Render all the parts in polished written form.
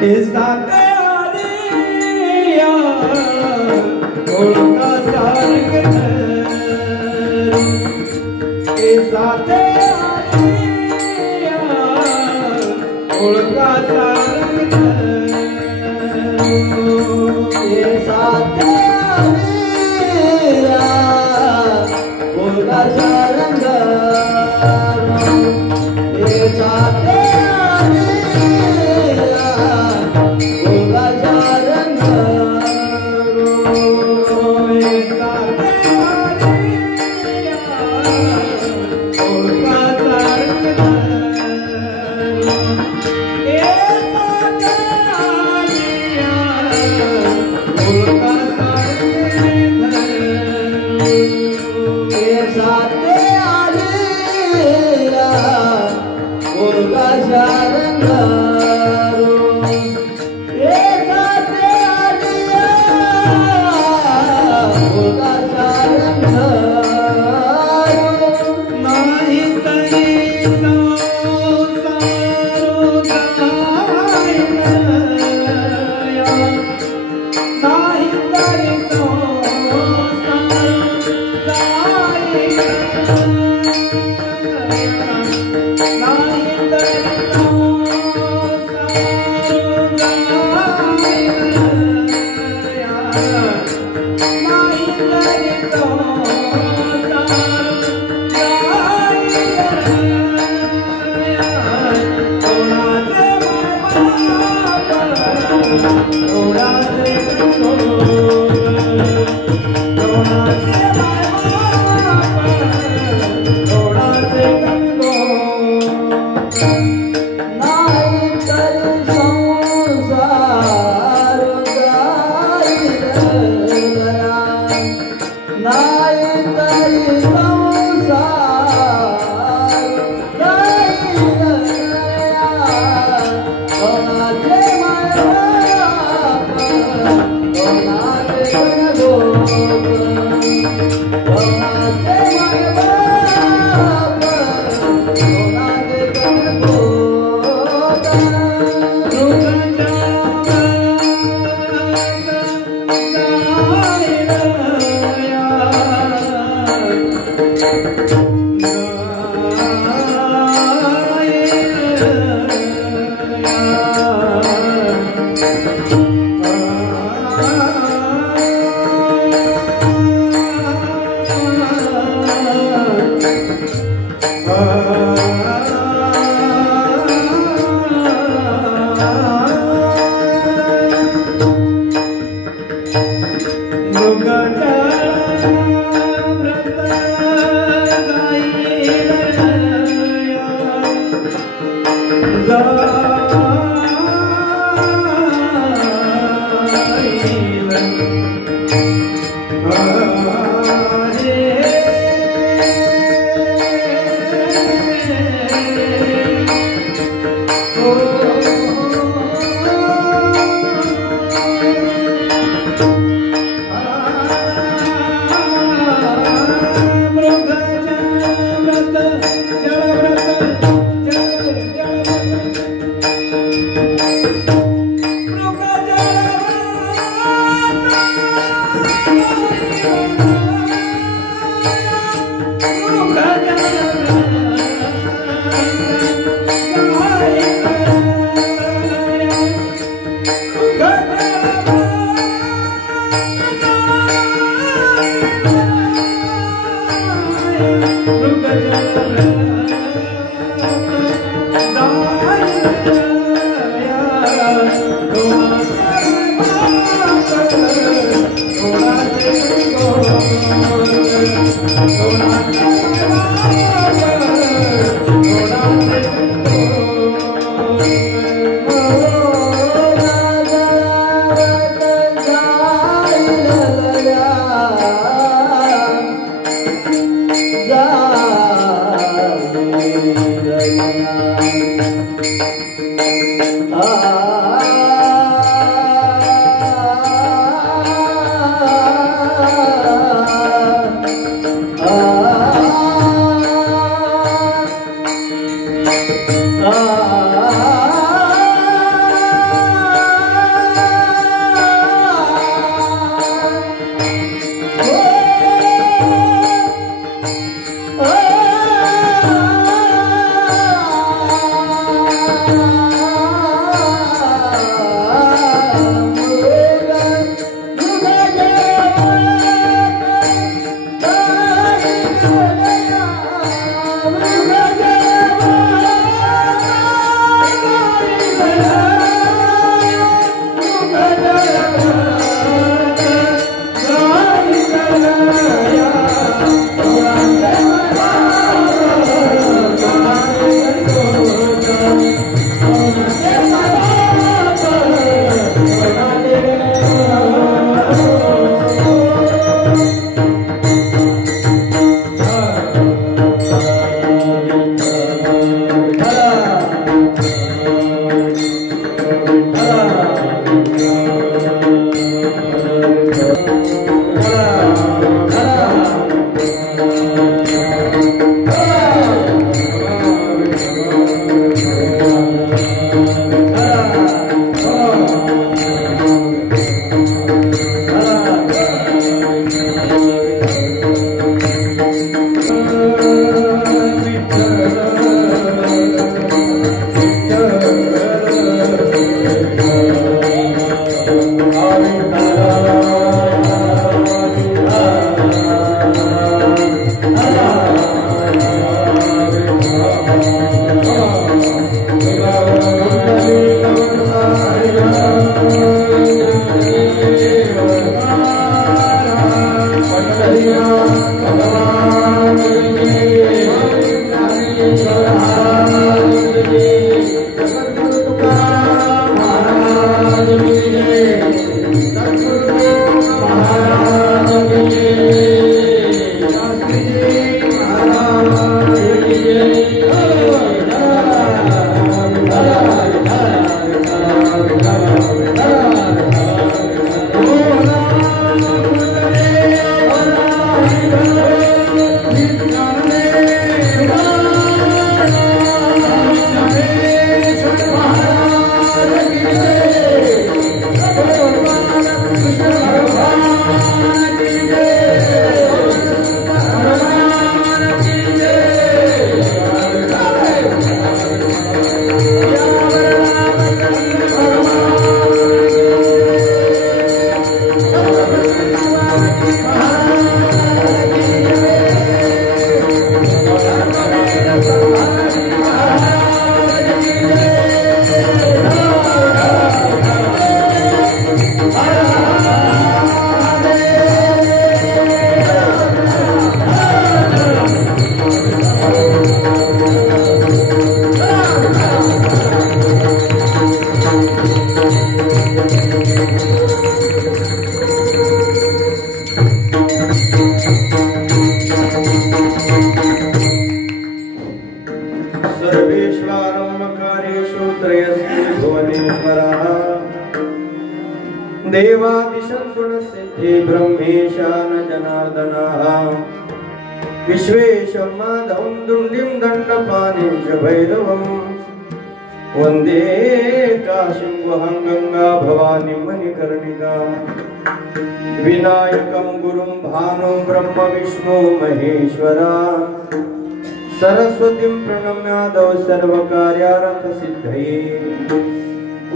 Esa देवादिशंसुरसिद्धि ब्रह्मेशान जनार्दनः विश्वेशं माधवं दुण्डिं दण्डपाणिं च भैरवम् वंदे काशीं वहं गंगा भवानी मणिकर्णिका विनायकं गुरुं भानुं ब्रह्म विष्णु महेश्वरा सरस्वतीं प्रणम्यादौ सर्वकार्यार्थ सिद्धये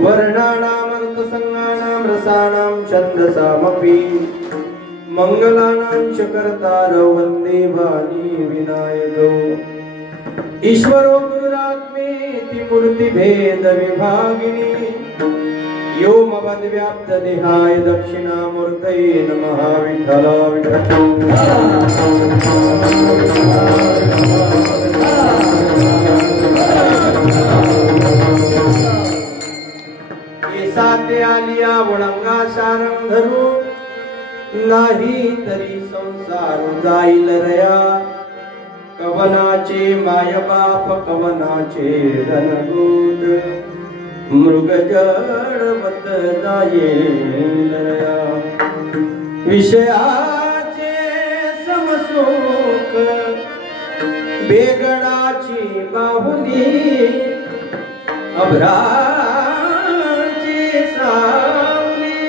वर्णानामर्थसंज्ञानां रसानां छन्दसामपि मंगलानां च कर्तारौ वन्दे वाणी विनायकौ ईश्वरो गुरुरात्मेति मूर्तिभेद विभागिनी व्योमवद्व्याप्तदेहाय दक्षिणामूर्तये नमः विठ्ठल साते आलिया वळंगा सारं धरू नाही तरी संसार जाईल रया कवनाचे मायबाप कवनाचे धनगोद मृगजडवत जाईल रया विषयाचे समसुख बेगडाची बाहुली अभ्राची सावली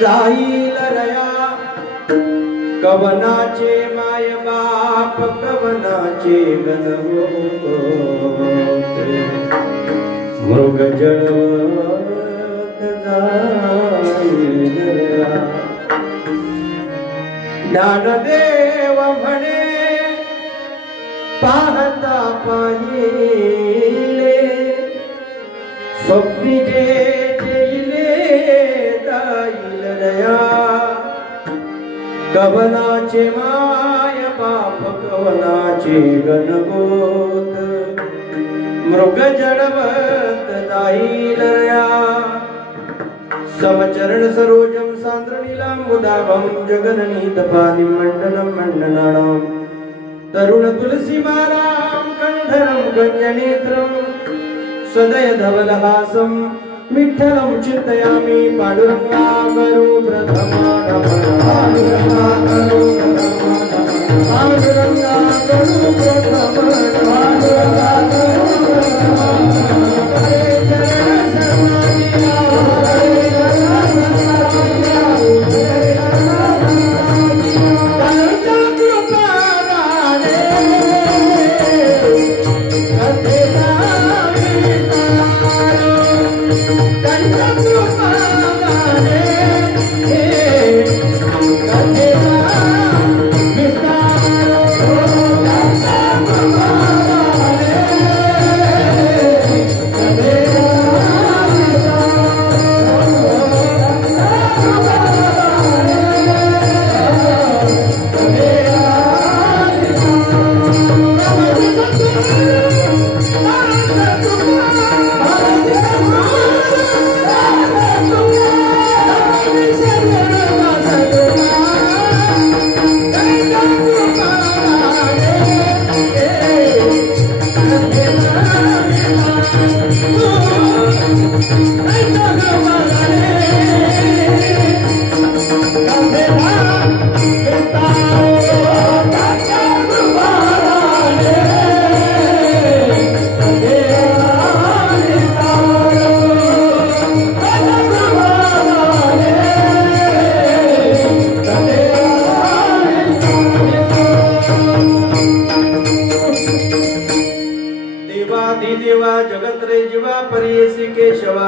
जाईल रया कवनाचे माय बाप कवनाचे गणगोत मृग जळवत जाईल रया ज्ञानदेव म्हणे पाहता पाहिले स्वप्नी जे जेले जाईल रया कवनाचे माय बाप कवनाचे गणगोत मृग जडवत जाईल रया समचरण सरोजम सांद्र नीलांबुदाभं जगननीत पानिं मंडनं मंडनानां तरुण तुलसी मालां कंधरं गंजनेत्रं सदय धवलहासं विठ्ठलं चिन्तयामि पांडुरंगा करो प्रथमा पांडुरंगा करो पांडुरंगा करो प्रथमा पांडुरंगा करो हरे चरण सर्वादिया हरे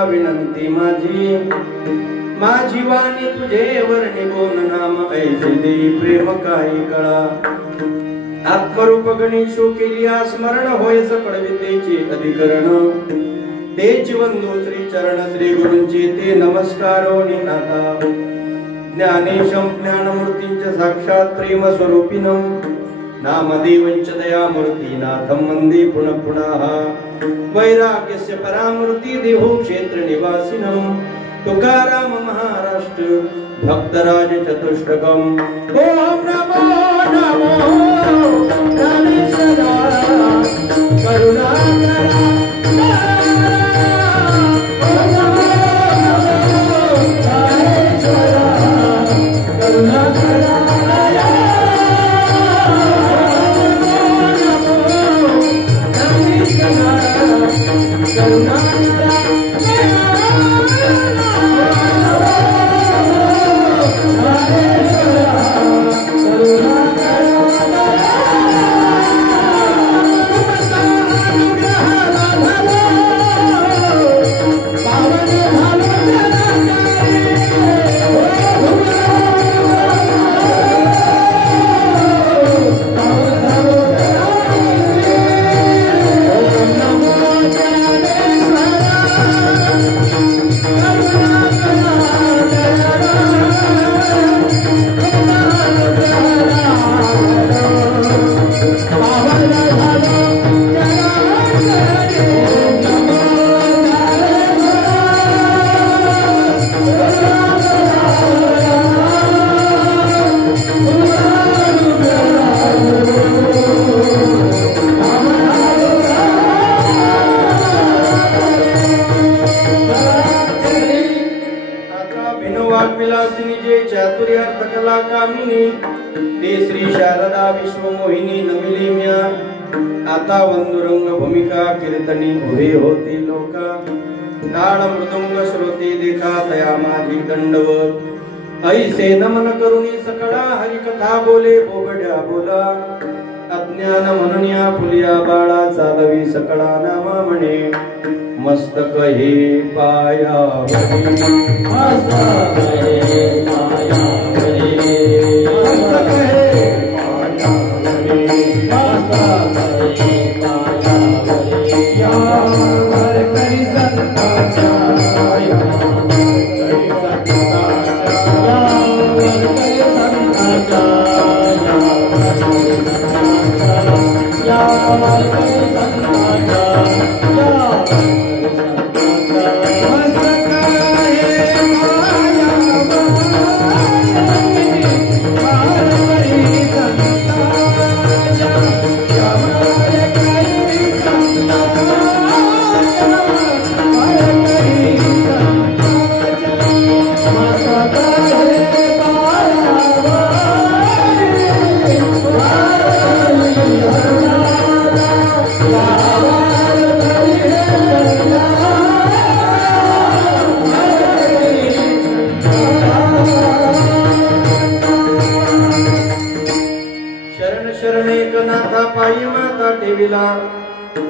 विनंती माझी वाणी तुझे वर्णी बोल नाम ऐसे दे प्रेम काही कळा आत्मरूप गणेशो केलिया स्मरण होय सकळ विद्येचे अधिकरण तेच वंदो श्री चरण श्री गुरूंची ते नमस्कारो निनाता ज्ञानेशं ज्ञानमूर्तींच साक्षात प्रेम स्वरूपिनं नामदेवंच दयामूर्ती नाथं वन्दे पुनः पुनः वैराग्यस्य परामूर्ति देहो क्षेत्र निवासिनं तुकाराम महाराष्ट्र भक्तराज चतुष्टकम् ओम नमो नमो ज्ञानेश्वरा करुणाकरा ओम नमो नमो ज्ञानेश्वरा करुणाकरा करुणा रागविलासिनी जे चातुर्यार्थ कला कामिनी ते श्री शारदा विश्वमोहिनी नमिली म्या आता वंदुरंग भूमिका कीर्तनी उभे होती लोका नाळ मृदुंग श्रोते देखा तया माझी दंडवत ऐसे नमन करुणी सकळा हरी कथा बोले बोबड्या बोला अज्ञान म्हणून फुलिया बाळा चालवी सकळा नामा म्हणे मस्तक हे पायावरी मस्तक हे पायावरी मस्तक हे पायावरी मस्तक हे पायावरी या हर करी संताचा या करी संताचा या हर करी संताचा या हर करी संताचा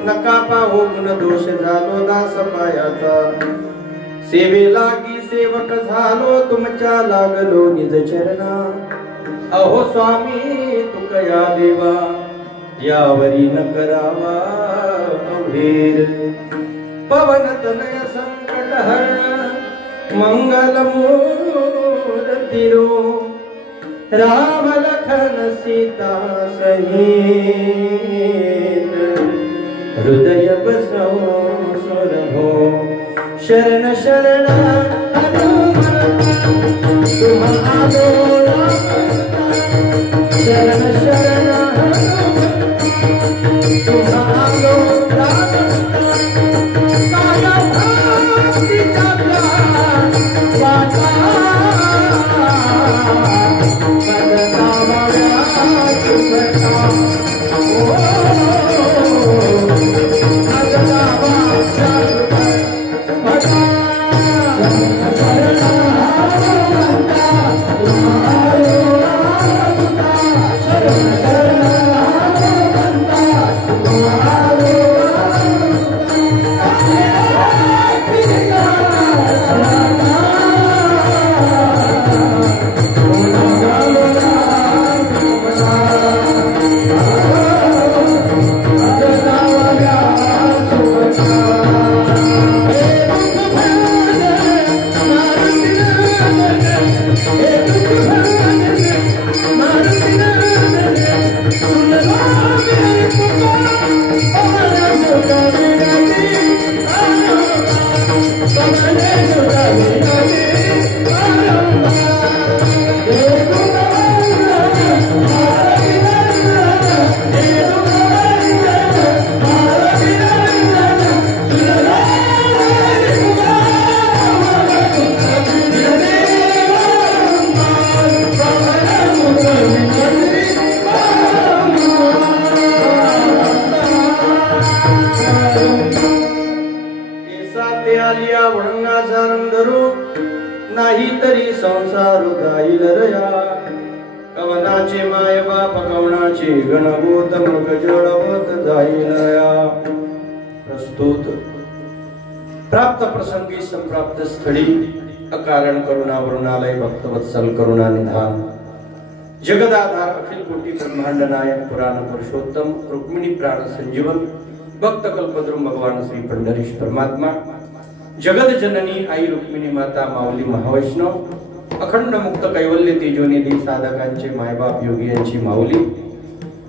नका पाहू गुण दोष झालो दास पायाचा सेवे लागी सेवक झालो तुमच्या लागलो निज चरणा अहो स्वामी तुकया देवा यावरी न करावा अवधीर पवन तनय संकट हरण मंगल मूर्ती रो राम लखन सीता सहित हृदय बसो सुरभो शरण शरण तुम आलो शरण शरण तुम आलो नाही तरी संसार गाईल रया कवनाचे माय बाप कवनाचे गणभूत मृग जळवत जाईल रया प्रस्तुत प्राप्त प्रसंगी संप्राप्त स्थळी अकारण करुणा वरुणालय भक्तवत्सल करुणा निधान जगदाधार अखिल कोटी ब्रह्मांड नायक पुराण पुरुषोत्तम रुक्मिणी प्राण संजीवन भक्त कल्पद्रुम भगवान श्री पंढरीश परमात्मा जगद जननी आई रुक्मिणी माता माऊली महावैष्णव अखंड मुक्त कैवल्य तेजोनिधी साधकांचे मायबाप योगी यांची माऊली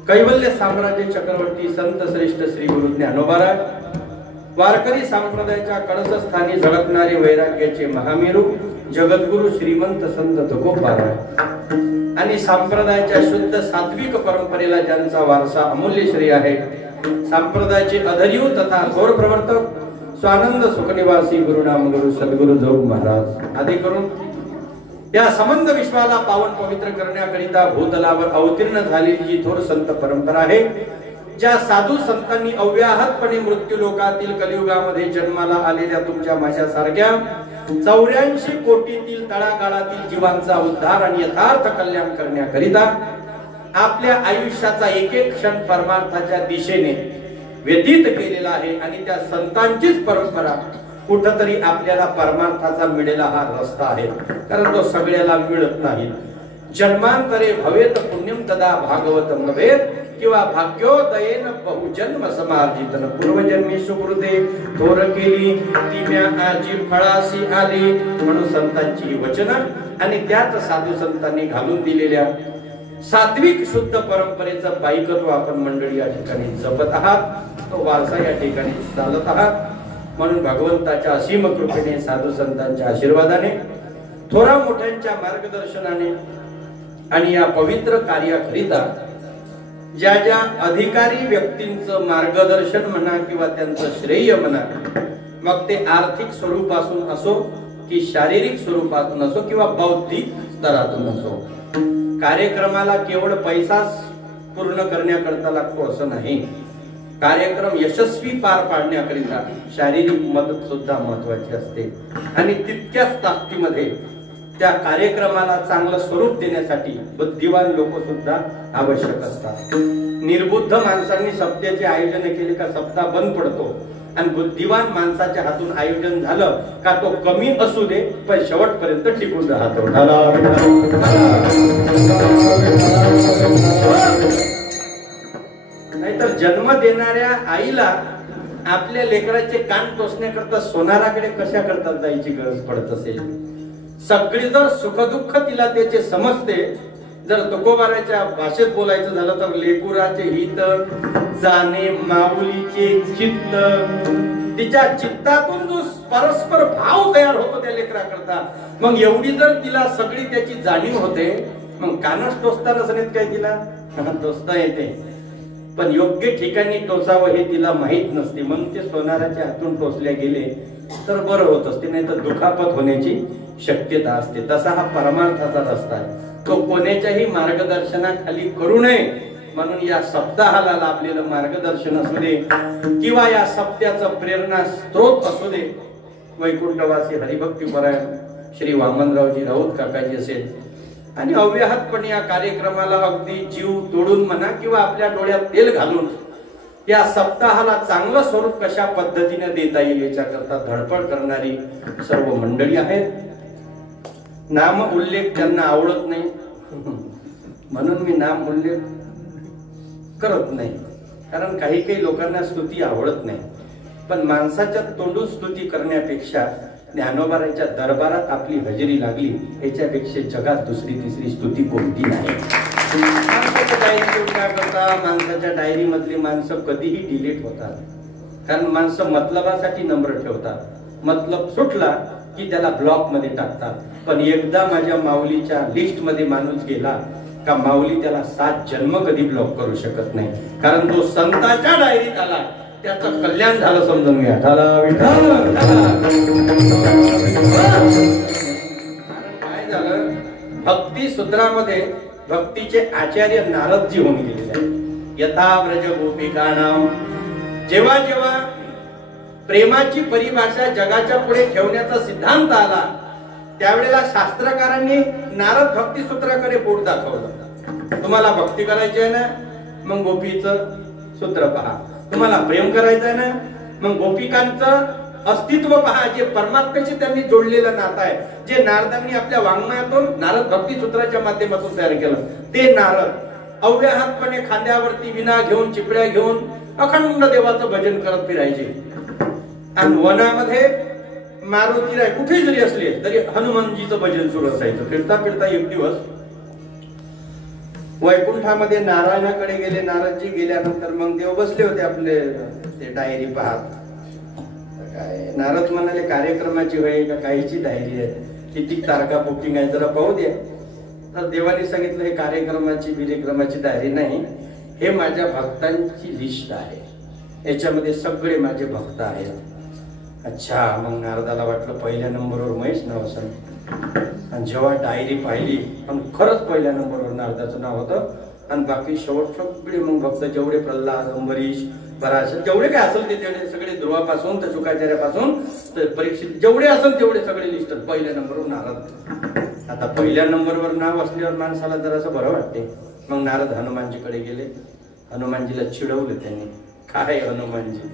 कैवल्य साम्राज्य चक्रवर्ती संत श्रेष्ठ श्री गुरु ज्ञानोबाराज वारकरी संप्रदायाच्या कळसस्थानी झळकणारे वैराग्याचे महामेरू जगद्गुरु श्रीमंत संत तुकोबाराज आणि संप्रदायाच्या शुद्ध सात्विक परंपरेला ज्यांचा वारसा अमूल्य श्रेय आहे संप्रदायाचे अधर्यू तथा थोर प्रवर्तक स्वानंद सुखनिवासी गुरुनाम गुरु सद्गुरु जोग महाराज आदी करून या संबंध विश्वाला पावन पवित्र करण्याकरिता भूतलावर अवतीर्ण झालेली जी थोर संत परंपरा आहे, ज्या साधू संतांनी अव्याहतपणे मृत्यू लोकातील कलियुगामध्ये जन्माला आलेल्या तुमच्या माझ्यासारख्या 84 कोटीतील तळागाळातील जीवांचा उद्धार आणि यथार्थ कल्याण करण्याकरिता आपल्या आयुष्याचा एक एक क्षण परमार्थाच्या दिशेने व्यतीत केलेला आहे. आणि त्या संतांचीच परंपरा कुठतरी आपल्याला परमार्थाचा मिळेला हा रस्ता आहे, कारण तो सगळ्याला मिळत नाही. जन्मांतरे भवेत पुण्यम तदा भागवतम भवेत किंवा भाग्योदयेन बहुजन्म समार्जितन. पूर्वजन्मी सुकृते थोर केली ती म्या आजी फळासी आली, म्हणून संतांची वचन आणि त्याच साधू संतांनी घालून दिलेल्या सात्विक शुद्ध परंपरेचं पायकत्व आपण मंडळी या ठिकाणी जपत आहात, तो वारसा या ठिकाणी चालत आहात. म्हणून भगवंताच्या असीम कृपेने, साधू संतांच्या आशीर्वादाने, थोरा मोठ्यांच्या मार्गदर्शनाने आणि या पवित्र कार्याकरिता ज्या ज्या अधिकारी व्यक्तींचं मार्गदर्शन म्हणा किंवा त्यांचं श्रेय म्हणा, मग ते आर्थिक स्वरूपातून असो की शारीरिक स्वरूपातून असो किंवा बौद्धिक स्तरातून असो, कार्यक्रमाला केवळ पैसाच पूर्ण करण्याकरता लागतो असं नाही. कार्यक्रम यशस्वी पार पाडण्याकरिता शारीरिक मदत सुद्धा महत्वाची असते. आणि तितक्याच ताकदीमध्ये त्या कार्यक्रमाला चांगलं स्वरूप देण्यासाठी बुद्धिवान लोक सुद्धा आवश्यक असतात. निर्बुद्ध माणसांनी सप्त्याचे आयोजन केले का सप्ताह बंद पडतो, आणि बुद्धिवान माणसाच्या हातून आयोजन झालं का तो कमी असू दे पण शेवटपर्यंत टिकून राहतो. नाहीतर जन्म देणाऱ्या आईला आपल्या लेकराचे कान टोचण्याकरता सोनाराकडे कशा करता जायची गरज पडत असेल. सगळी जर सुखदुःख तिला त्याचे समजते, जर तुकोबाराच्या भाषेत बोलायचं झालं तर लेकुराचे हित जाणे माऊलीचे चित्त, तिच्या चित्तातून जो परस्पर भाव तयार होतो त्या लेकराकरता, मग एवढी जर तिला सगळी त्याची जाणीव होते, मग कानच टोचता नसण्यात काय तिला टोचता येते, पण योग्य ठिकाणी टोचावं हे तिला माहित नसते. म्हणून ते सोनाराच्या हातून टोचल्या गेले तर बरं होत असते, नाही तर दुखापत होण्याची शक्यता असते. तसा हा परमार्थाचा रस्ता आहे, तो कोणाच्याही मार्गदर्शनाखाली करू नये. म्हणून या सप्ताहाला लाभलेलं मार्गदर्शन असू दे किंवा या सप्त्याचं प्रेरणा स्त्रोत असू दे, वैकुंठवासी हरिभक्तीपरायण श्री वामनरावजी राऊत काकाजी असेल, आणि अव्याहतपणे या कार्यक्रमाला अगदी जीव तोडून म्हणा किंवा आपल्या डोळ्यात तेल घालून या सप्ताहाला चांगलं स्वरूप कशा पद्धतीने देता येईल याच्याकरता धडपड करणारी सर्व मंडळी आहेत. नाम उल्लेख त्यांना आवडत नाही म्हणून मी नाम उल्लेख करत नाही, कारण काही काही लोकांना स्तुती आवडत नाही. पण माणसाच्या तोंडून स्तुती करण्यापेक्षा ज्ञानोबाराच्या दरबारात आपली हजेरी लागली याच्यापेक्षा जगात दुसरी तिसरी स्तुती कोणती नाही. माणसाच्या डायरी मधली माणसं कधीही डिलीट होतात, कारण माणसं मतलबासाठी नंबर ठेवतात, मतलब सुटला की त्याला ब्लॉक मध्ये टाकतात. पण एकदा माझ्या माऊलीच्या लिस्ट मध्ये माणूस गेला का माऊली त्याला 7 जन्म कधी ब्लॉक करू शकत नाही, कारण तो संतांच्या डायरीत आला त्याचं कल्याण झालं समजून घ्या. काय झालं, भक्ती सूत्रामध्ये भक्तीचे आचार्य नारदजी होऊन गेलेले आहेत. यथा व्रज गोपिकाणाम, जेव्हा जेव्हा प्रेमाची परिभाषा जगाच्या पुढे ठेवण्याचा सिद्धांत आला त्यावेळेला शास्त्रकारांनी नारद भक्ती सूत्राकडे बोट दाखवलं. तुम्हाला भक्ती करायची आहे ना, मग गोपीचं सूत्र पहा. तुम्हाला प्रेम करायचं आहे ना, मग गोपिकांचं अस्तित्व पहा, जे परमात्म्याशी त्यांनी जोडलेलं नातं आहे, जे नारदांनी आपल्या वाङ्मयातून नारद भक्ती सूत्राच्या माध्यमातून तयार केलं. ते नारद अव्याहतपणे खांद्यावरती विना घेऊन चिपड्या घेऊन अखंड देवाचं भजन करत फिरायचे. आणि वनामध्ये मारुतीराय कुठे जरी असले तरी हनुमानजीचं भजन सुरू असायचं. फिरता फिरता एक दिवस वैकुंठामध्ये नारायणाकडे गेले. नारदजी गेल्यानंतर मग देव बसले होते आपले ते डायरी पाहत. काय नारद म्हणाले, कार्यक्रमाची वेळ का काहीची डायरी आहे, किती तारखा बुकिंग आहे जरा पाहू द्या. तर देवाने सांगितलं, हे कार्यक्रमाची विक्रमाची डायरी नाही, हे माझ्या भक्तांची लिस्ट आहे, याच्यामध्ये सगळे माझे भक्त आहेत. अच्छा, मग नारदाला वाटलं पहिल्या नंबरवर महेश नाव असेल, आणि जेव्हा डायरी पाहिली आणि खरंच पहिल्या नंबरवर नारदाचं नाव होतं आणि बाकी शेवट सगळे मग भक्त जेवढे प्रल्हाद अंबरीश पराशर जेवढे काय असेल ते तेवढे सगळे ध्रुवापासून तर शुकाचार्यापासून तर परीक्षित जेवढे असेल तेवढे सगळे लिस्ट पहिल्या नंबरवर नारद. आता पहिल्या नंबरवर नाव असल्यावर माणसाला जरासं बरं वाटते. मग नारद हनुमानजीकडे गेले. हनुमानजीला चिडवलं त्यांनी. काय हनुमानजी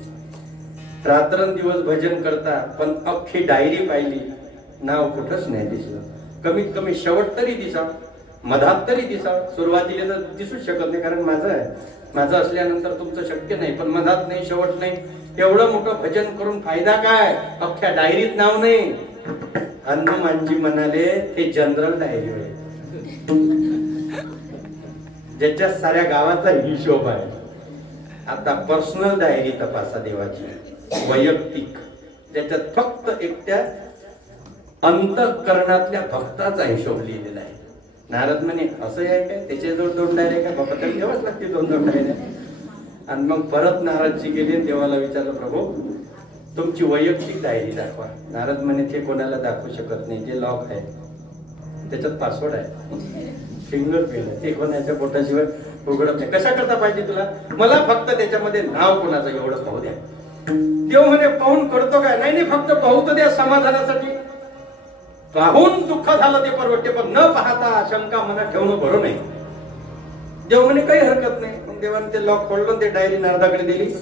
रात्रंदिवस भजन करता पण अख्खी डायरी पाहिली नाव कुठंच नाही दिसलं. कमीत कमी शेवट तरी दिसा मधात तरी दिसा. सुरुवातीला तर दिसूच शकत नाही कारण माझं आहे. माझं असल्यानंतर तुमचं शक्य नाही पण मधात नाही शेवट नाही. एवढं मोठं भजन करून फायदा काय अख्ख्या डायरीत नाव नाही. हनुमानजी म्हणाले हे जनरल डायरी आहे ज्याच्या साऱ्या गावाचा हिशोब आहे. आता पर्सनल डायरी तपासा देवाची वैयक्तिक ज्याच्यात फक्त एकट्या अंतःकरणातल्या भक्ताचा हिशोब लिहिलेला आहे. नारद म्हणे असं आहे काय त्याच्याजवळ 2 डायऱ्या का बाबा तरी ठेवाच लागते 2 डायऱ्या. आणि मग परत नारदजी गेले देवाला विचारलं प्रभू तुमची वैयक्तिक डायरी दाखवा. नारद म्हणे ते कोणाला दाखवू शकत नाही. जे लॉक आहे त्याच्यात पासवर्ड आहे फिंगर प्रिंट आहे ते कोणाच्या बोटाशिवाय उघडत नाही. कशा करता पाहिजे तुला मला फक्त त्याच्यामध्ये नाव कोणाचं एवढं पाहू द्या. देव म्हणे पाहून करतो काय नाही नाही फक्त पाहू तर द्या समाधानासाठी. पाहून दुःख झालं ते परवडते पण न पाहता शंका मनात ठेवणं बरं नाही. देव म्हणे काही हरकत नाही. मग देवाने ते लॉक खोललं ते डायरी नारदाकडे दिली.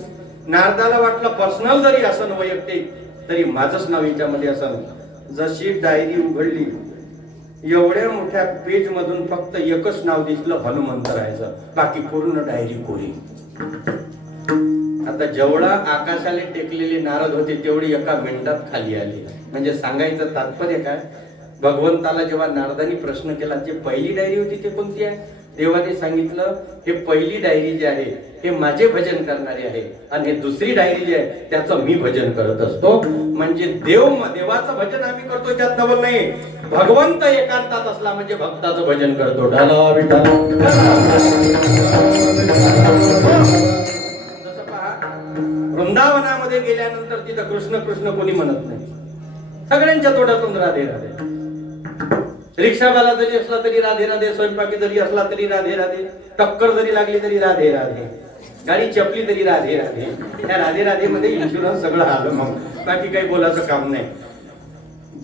नारदाला वाटलं पर्सनल जरी असं वैयक्तिक तरी माझंच नाव याच्यामध्ये असं. जशी डायरी उघडली एवढ्या मोठ्या पेज मधून फक्त एकच नाव दिसलं हनुमंतरायचं. बाकी पूर्ण डायरी कोरी. आता जेवढा आकाशाला टेकलेले नारद होते तेवढी एका मिनिटात खाली आली. म्हणजे सांगायचं तात्पर्य काय भगवंताला जेव्हा नारदांनी प्रश्न केला जी पहिली डायरी होती ते कोणती आहे देवाने सांगितलं हे पहिली डायरी जी आहे हे माझे भजन करणारे आहे आणि हे दुसरी डायरी जी आहे त्याचं मी भजन करत असतो. म्हणजे देवाचं भजन आम्ही करतो त्यात नवल नाही. भगवंत एकांतात असला म्हणजे भक्ताचं भजन करतो. जसं पहा वृंदावनामध्ये गेल्यानंतर तिथं कृष्ण कृष्ण कोणी म्हणत नाही. सगळ्यांच्या तोंडातून राधे राधे. रिक्षावाला जरी असला तरी राधे राधे. स्वयंपाकी जरी असला तरी राधे राधे. टक्कर जरी लागली तरी राधे राधे. गाडी चपली तरी राधे राधे. त्या राधे राधे मध्ये इन्शुरन्स सगळं आलं. मग बाकी काही बोलायचं काम नाही.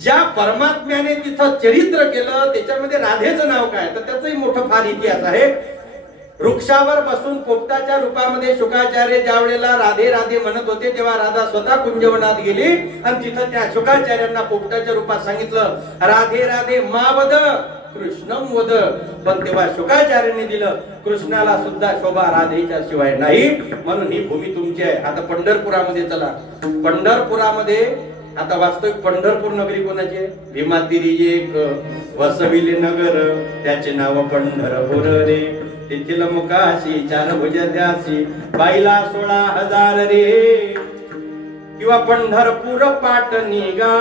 ज्या परमात्म्याने तिथं चरित्र केलं त्याच्यामध्ये राधेचं नाव काय तर त्याचंही मोठं फार इतिहास आहे. वृक्षावर बसून पोपटाच्या रूपामध्ये शुकाचार्य ज्या वेळेला राधे राधे म्हणत होते तेव्हा राधा स्वतः कुंजवनात गेली आणि तिथं त्या शुकाचार्यांना पोपटाच्या रूपात सांगितलं राधे राधे मा वद कृष्णम वद. पण तेव्हा शुकाचार्यांनी दिलं कृष्णाला सुद्धा शोभा राधेच्या शिवाय नाही म्हणून ही भूमी तुमची आहे. आता पंढरपुरामध्ये चला. पंढरपुरामध्ये आता वास्तविक पंढरपूर नगरी कोणाची आहे भीमातिरी एक वसविले नगर त्याचे नाव पंढरपूर रे. तेथील मुकाशी 4 भुज द्यासी बाईला 16,000 रे. किंवा पंढरपूर पाटणी गा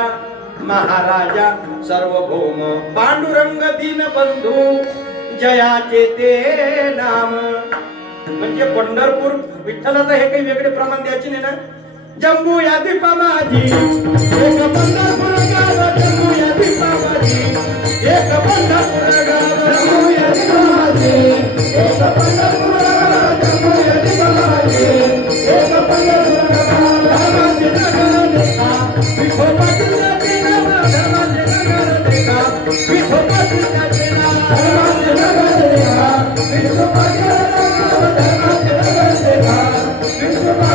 महाराजा सार्वभौम पांडुरंग दीन बंधू जयाचे ते नाम. म्हणजे पंढरपूर विठ्ठलाचं हे काही वेगळे प्रमाण द्यायचे नाही ना. जम्बू या दीपा माझी एक पंढरपूर गाव जम्बू या दीपा माझी एक पंढरपूर गाव जम्बू या दीपा माझी एक पंढरपूर गाव जम्बू या दीपा माझी एक पंढरपूर गाव धर्माचे नगर देखा विठोबाच्या देवा धर्माचे नगर देखा विठोबाच्या देवा धर्माचे नगर देखा विठोबाच्या धर्माचे नगर देखा विठोबाच्या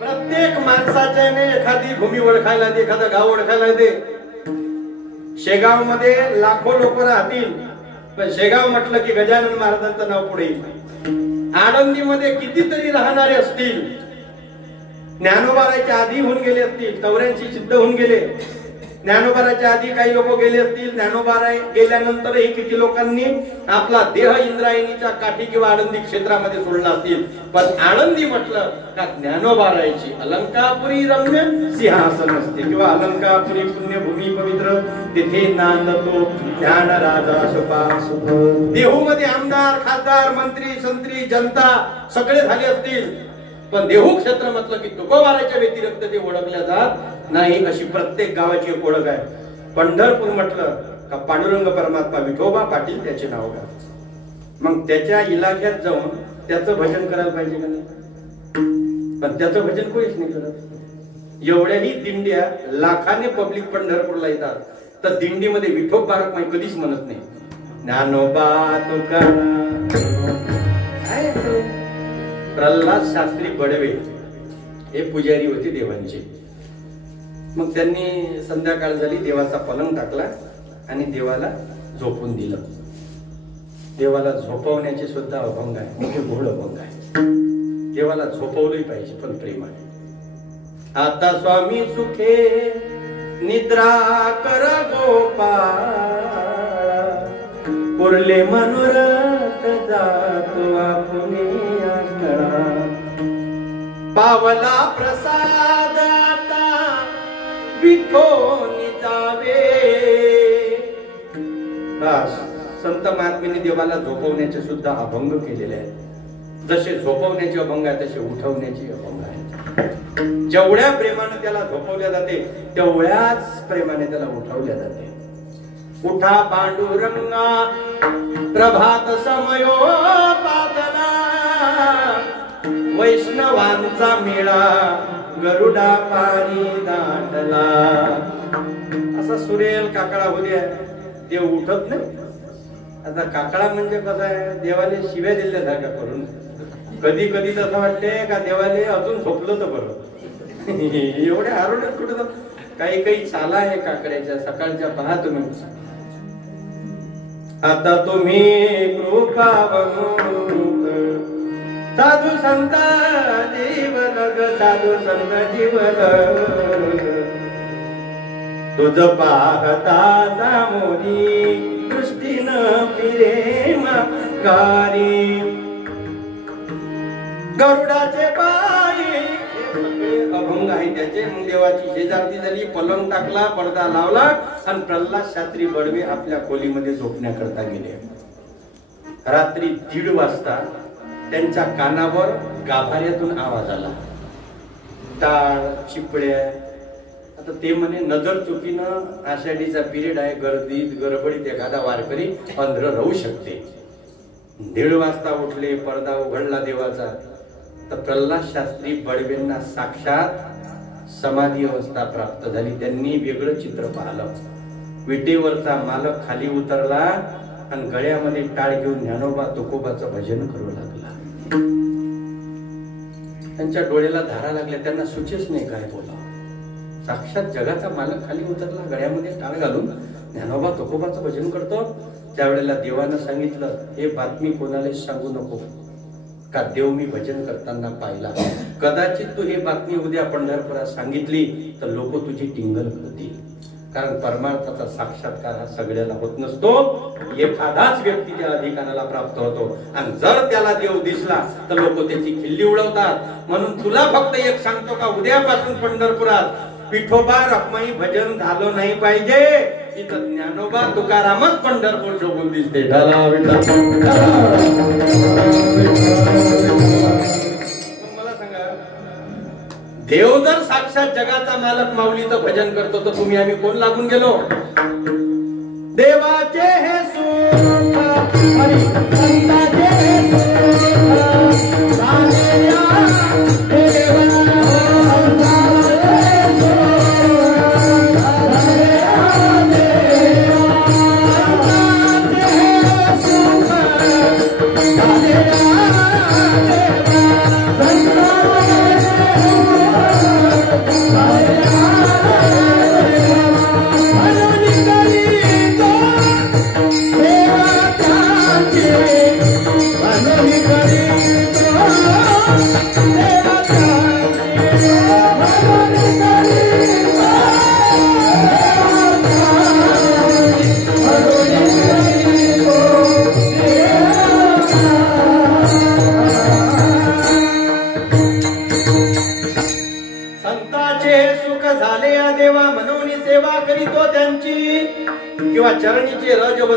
प्रत्येक माणसाच्या एखादी भूमी ओळखायला दे एखादं गाव ओळखायला दे. शेगाव मध्ये लाखो लोक राहतील पण शेगाव म्हटलं की गजानन महाराजांचं नाव पुढे येईल. आळंदी मध्ये कितीतरी राहणारे असतील ज्ञानोबाराच्या आधी होऊन गेले असतील 84 सिद्ध होऊन गेले ज्ञानोबाराच्या आधी काही लोक गेले असतील, ज्ञानोबारा गेल्यानंतरही किती लोकांनी आपला देह इंद्रायणीच्या काठी किंवा आळंदी क्षेत्रामध्ये सोडला असतील, पण आळंदी म्हटलं का ज्ञानोबारायची अलंकापुरी रम्य सिंहासन असते किंवा अलंकापुरी पुण्यभूमी पवित्र तिथे नांदतो ज्ञान राजा सुपासुख. देहूमध्ये आमदार खासदार मंत्री संत्री जनता सगळे झाले असतील, पण देहू क्षेत्र म्हटलं की तुकोबाराच्या व्यतिरिक्त ते ओळखल्या जात नाही, अशी प्रत्येक गावाची एक ओळख आहे. पंढरपूर म्हटलं का पांडुरंग परमात्मा विठोबा पाटील त्याचे नाव घ्या. मग त्याच्या इलाक्यात जाऊन त्याचं भजन करायला पाहिजे का नाही? पण त्याचं भजन कोणीच नाही करत. एवढ्याही दिंड्या लाखाने पब्लिक पंढरपूरला येतात, तर दिंडीमध्ये विठोबा रखमाई कधीच म्हणत नाही. ज्ञानोबा तुकाराम. प्रल्हाद शास्त्री बडवे हे पुजारी होते देवांचे. मग त्यांनी संध्याकाळ झाली, देवाचा पलंग टाकला आणि देवाला झोपून दिलं. देवाला झोपवण्याचे सुद्धा अभंग आहे, मोठे घोड अभंग आहे. देवाला झोपवलंही पाहिजे पण प्रेमाने. आता स्वामी सुखे निद्रा कर गोपाळ, पुरले मनोरथ जातो आपुने आसरा. पावला प्रसाद आता विठोनी जावे. बस, संत महात्म्यांनी देवाला झोपवण्याचे सुद्धा अभंग केलेले आहेत. जसे झोपवण्याचे अभंग आहे तसे उठवण्याचे अभंग आहेत. जेवढ्या प्रेमाने त्याला झोपवल्या जाते तेवढ्याच प्रेमाने त्याला उठवल्या जाते. उठा पांडुरंगा प्रभात समयो पादला, वैष्णवांचा मेळा गरुडा पाणी दांडला. असा सुरेल काकडा होत्या, देव उठत नाही. आता काकडा म्हणजे कसं आहे, देवाने शिव्या दिल्यासारखा करून. कधी कधी तसं वाटते का देवाने अजून झोपलं तर बरं. एवढ्या आरोड्यात कुठं काही काही चाला आहे काकड्याच्या सकाळच्या पहा तुम्ही. आता तुम्ही कृपावंत साधू संत जीवन ग, साधू संत जीवन तुझ पाहता सामोरी दृष्टीनं फिरे गारी. गरुडाचे पायी अभंग आहे त्याचे. मग देवाची शेजारती झाली, पलंग टाकला, पडदा लावला आणि प्रल्हाद शास्त्री बडवे आपल्या खोलीमध्ये झोपण्याकरता गेले. रात्री 1:30 वाजता त्यांच्या कानावर गाभाऱ्यातून आवाज आला, टाळ चिपड्या. आता ते म्हणे नजर चुकीनं आषाढीचा पिरियड आहे, गर्दीत गडबडीत एखादा वारकरी अंध राहू शकते. 1:30 वाजता उठले, पडदा उघडला देवाचा, तर प्रल्हाद शास्त्री बडवेंना साक्षात समाधी अवस्था प्राप्त झाली. त्यांनी वेगळं चित्र पाहिलं. विटेवरचा मालक खाली उतरला आणि गळ्यामध्ये टाळ घेऊन ज्ञानोबा तुकोबाचं भजन करू लागला. त्यांच्या डोळ्याला धारा लागल्या, त्यांना सुचेच नाही काय बोलावं. साक्षात जगाचा मालक खाली उतरला, गळ्यामध्ये टाळ घालून ज्ञानोबा तुकोबाचं भजन करतो. त्यावेळेला देवानं सांगितलं, हे बातमी कोणाला सांगू नको, का देव मी भजन करताना पाहिला. कदाचित तू हे बातमी उद्या पंढरपुरात सांगितली तर लोक तुझी टिंगल करतील. कारण परमार्थाचा साक्षात्कार हा सगळ्याला होत नसतो, एखादाच व्यक्ती त्या अधिकाराला प्राप्त होतो. आणि जर त्याला देव दिसला तर लोक त्याची खिल्ली उडवतात. म्हणून तुला फक्त एक सांगतो का, उद्यापासून पंढरपुरात विठोबा रखमाई भजन झालं नाही पाहिजे. इथं ज्ञानोबा तुकारामच पंढरपूर शोभून दिसते. मला सांगा, देव जर साक्षात जगाचा मालक माऊलीचं भजन करतो तर तुम्ही आम्ही कोण लागून गेलो. देवाचे हे सुख हरी संताचे हे सुख सानेया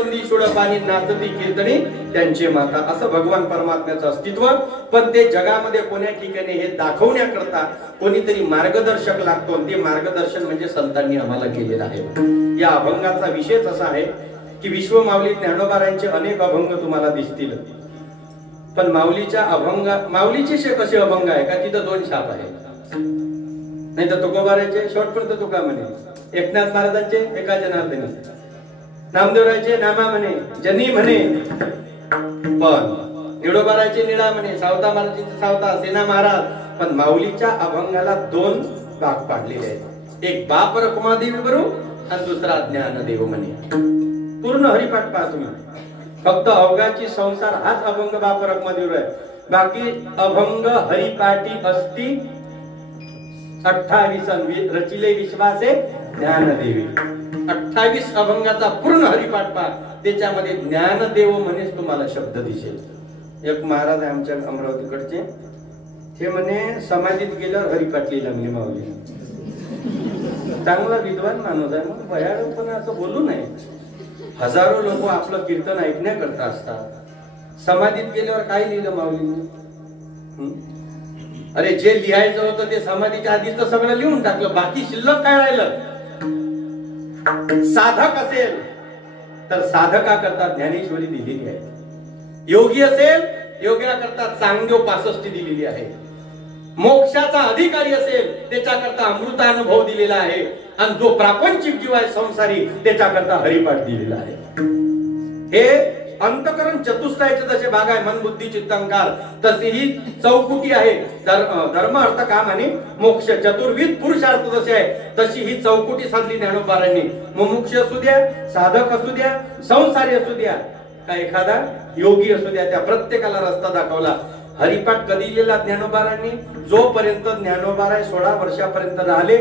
वंदी सोड पाणी नाचती कीर्तनी त्यांचे माता, असं भगवान परमात्म्याचं अस्तित्व. पण ते जगामध्ये कोण्या ठिकाणी हे दाखवण्याकरता कोणीतरी मार्गदर्शक लागतो. ते मार्गदर्शन म्हणजे संतांनी आम्हाला केलेलं आहे. या अभंगाचा विषयच असा आहे की विश्व माऊली ज्ञानोबारायांचे अनेक अभंग तुम्हाला दिसतील, पण माऊलीच्या माऊलीचे कसे अभंग आहे का तिथं 2 शाप आहे. नाही तर तुकोबाराचे शेवटपर्यंत तुका म्हणे, एकनाथ महाराजांचे एका जनार्दनी, नामदेवरायचे नामा म्हणे, जनी म्हणे, पण निडोबाराचे निळा म्हणे, सावता महाराजांचे सावता, सेना महाराज. पण माऊलीच्या अभंगाला 2 भाग पाडलेले आहेत. एक बाप रखुमादेवी बरू आणि दुसरा ज्ञानदेव म्हणे. पूर्ण हरिपाठ पहा तुम्ही. फक्त अवघाची संसार हाच अभंग बाप रखुमादेवी आहे. बाकी अभंग हरिपाठी असती 28 रचिले विश्वासे ज्ञानदेवी. 28 अभंगाचा पूर्ण हरिपाठ पहा, त्याच्यामध्ये ज्ञानदेव म्हणेच तुम्हाला शब्द दिसेल. एक महाराज आहे आमच्या अमरावतीकडचे, ते म्हणे समाधीत गेल्यावर हरिपाठ लिहिला म्हणे माऊली. चांगला विद्वान माणूस आहे, मग भयाडकपणे असं बोलू नये. हजारो लोक आपलं कीर्तन ऐकण्याकरता असतात. समाधीत गेल्यावर काय लिहिलं माऊलीने? अरे जे लिहायचं होतं ते समाधीच्या आधीच तर सगळं लिहून टाकलं, बाकी शिल्लक काय राहिलं? साधक असेल तर साधका करता ज्ञानेश्वरी दिलेली आहे. योगी असेल योग्याकरता चांगदेव 65 दिलेली आहे. मोक्षाचा अधिकारी असेल त्याच्याकरता अमृतानुभव दिलेला आहे. आणि जो प्रापंचिक जीव आहे संसारी त्याच्याकरता हरिपाठ दिलेला आहे. हे अंतकरण चतुष्टयाचे जसे भाग आहे, मन बुद्धी चित्त अहंकार, तशी ही चौकुटी आहे. धर्म अर्थ काम आणि मोक्ष चतुर्विध पुरुषार्थ जसे आहे तशी ही चौकुटी साधली ज्ञानोबारांनी. मुमुक्ष असू द्या, साधक असू द्या, संसारी असू द्या, का एखादा योगी असू द्या, त्या प्रत्येकाला रस्ता दाखवला. हरिपाठ कधी लिहिला ज्ञानोबारांनी? जोपर्यंत ज्ञानोबाराय 16 वर्षापर्यंत राहिले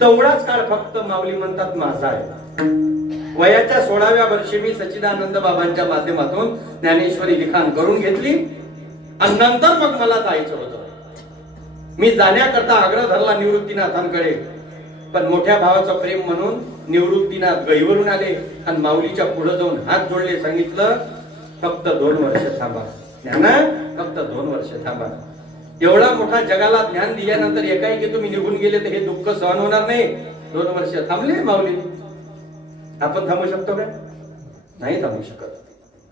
तेवढाच काळ फक्त माऊली म्हणतात माझा आहे. वयाच्या 16व्या वर्षी मी सच्चिदानंद बाबांच्या माध्यमातून ज्ञानेश्वरी लिखाण करून घेतली आणि नंतर मग मला जायचं होतं. मी जाण्याकरता आग्रह धरला निवृत्तीनाथांकडे, पण मोठ्या भावाचं प्रेम म्हणून निवृत्तीनाथ गैवरून आले आणि माऊलीच्या पुढे जाऊन हात जोडले, सांगितलं फक्त 2 वर्ष थांबा ज्ञाना, फक्त 2 वर्ष थांबा. एवढा मोठा जगाला ज्ञान दिल्यानंतर एकाएकी तुम्ही निघून गेले तर हे दुःख सहन होणार नाही. 2 वर्ष थांबले माऊली. आपण थांबू शकतो का? नाही थांबू शकत.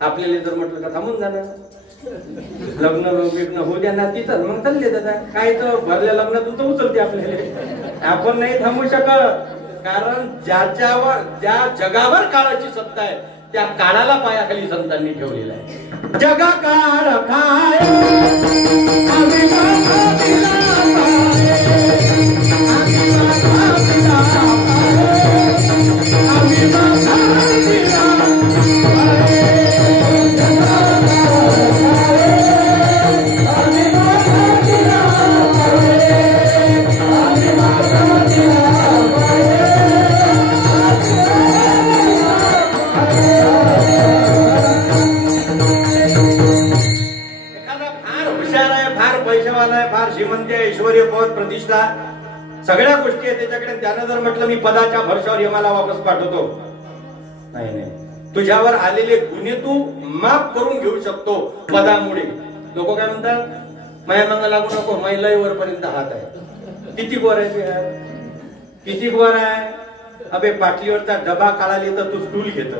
आपल्याला जर म्हटलं का थांबून जाणार, लग्न विग्न होऊ द्या ना तिथं मग चालले दादा, काय तर भरल्या लग्नातून तर उचलते आपल्याला. आपण नाही थांबू शकत, कारण ज्याच्यावर ज्या जगावर काळाची सत्ता आहे त्या काळाला पायाखाली संतांनी ठेवलेला आहे. जगा काळ काय ऐश्वर्य पद प्रतिष्ठा सगळ्या गोष्टी आहेत त्याच्याकडे. त्यानं जर म्हटलं मी पदाच्या भरशावर यमाला वापस पाठवतो, नाही नाही, तुझ्यावर आलेले गुन्हे तू माफ करून घेऊ शकतो पदामुळे. लोक काय म्हणतात, माया मंगा लागू नको, महिला वरपर्यंत हात आहे. किती वर आहे, किती वर आहे? अबे पाटलीवरचा डबा काढाले तर तू स्टूल घेतो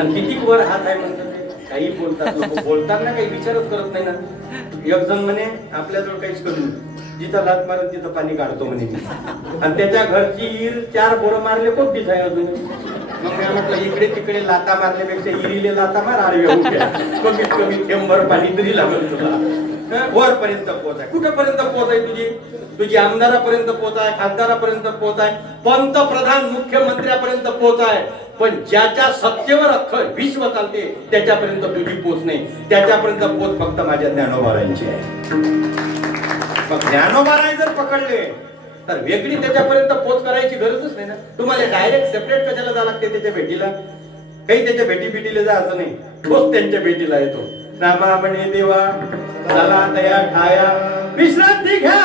आणि किती वर हात आहे म्हणतात. काही बोलतात लोक, बोलताना काही विचारच करत नाही ना. एक जण म्हणे आपल्याजवळ काहीच करू, जिथं लात मारेल तिथं पाणी काढतो म्हणे, आणि त्याच्या घरची ईर 4 बोरं मारले कोणतीच आहे अजून. मग मी म्हटलं इकडे तिकडे लाता मारल्यापेक्षा इरीले लाता मार, आडव्या उभ्या, कमीत कमी थेंबर पाणी तरी लागेल तुला. वरपर्यंत पोच आहे. कुठेपर्यंत पोच आहे तुझी? तुझी आमदारापर्यंत पोच आहे, खासदारापर्यंत पोच आहे, पंतप्रधान मुख्यमंत्र्यापर्यंत पोच आहे. पण ज्याच्या सत्तेवर अख्खं विश्व चालते त्याच्यापर्यंत तुझी पोच नाही. त्याच्यापर्यंत पोच फक्त माझ्या ज्ञानोबारायांची आहे. मग ज्ञानोबाराय जर पकडले तर वेगळी त्याच्यापर्यंत पोच करायची गरजच नाही ना. तुम्हाला डायरेक्ट सेपरेट कशाला जावं लागते त्याच्या भेटीला? काही त्याच्या भेटीला जायचं नाही, तोच त्यांच्या भेटीला येतो. नामा म्हणे देवा झाला तया ठाया विश्रांती घ्या.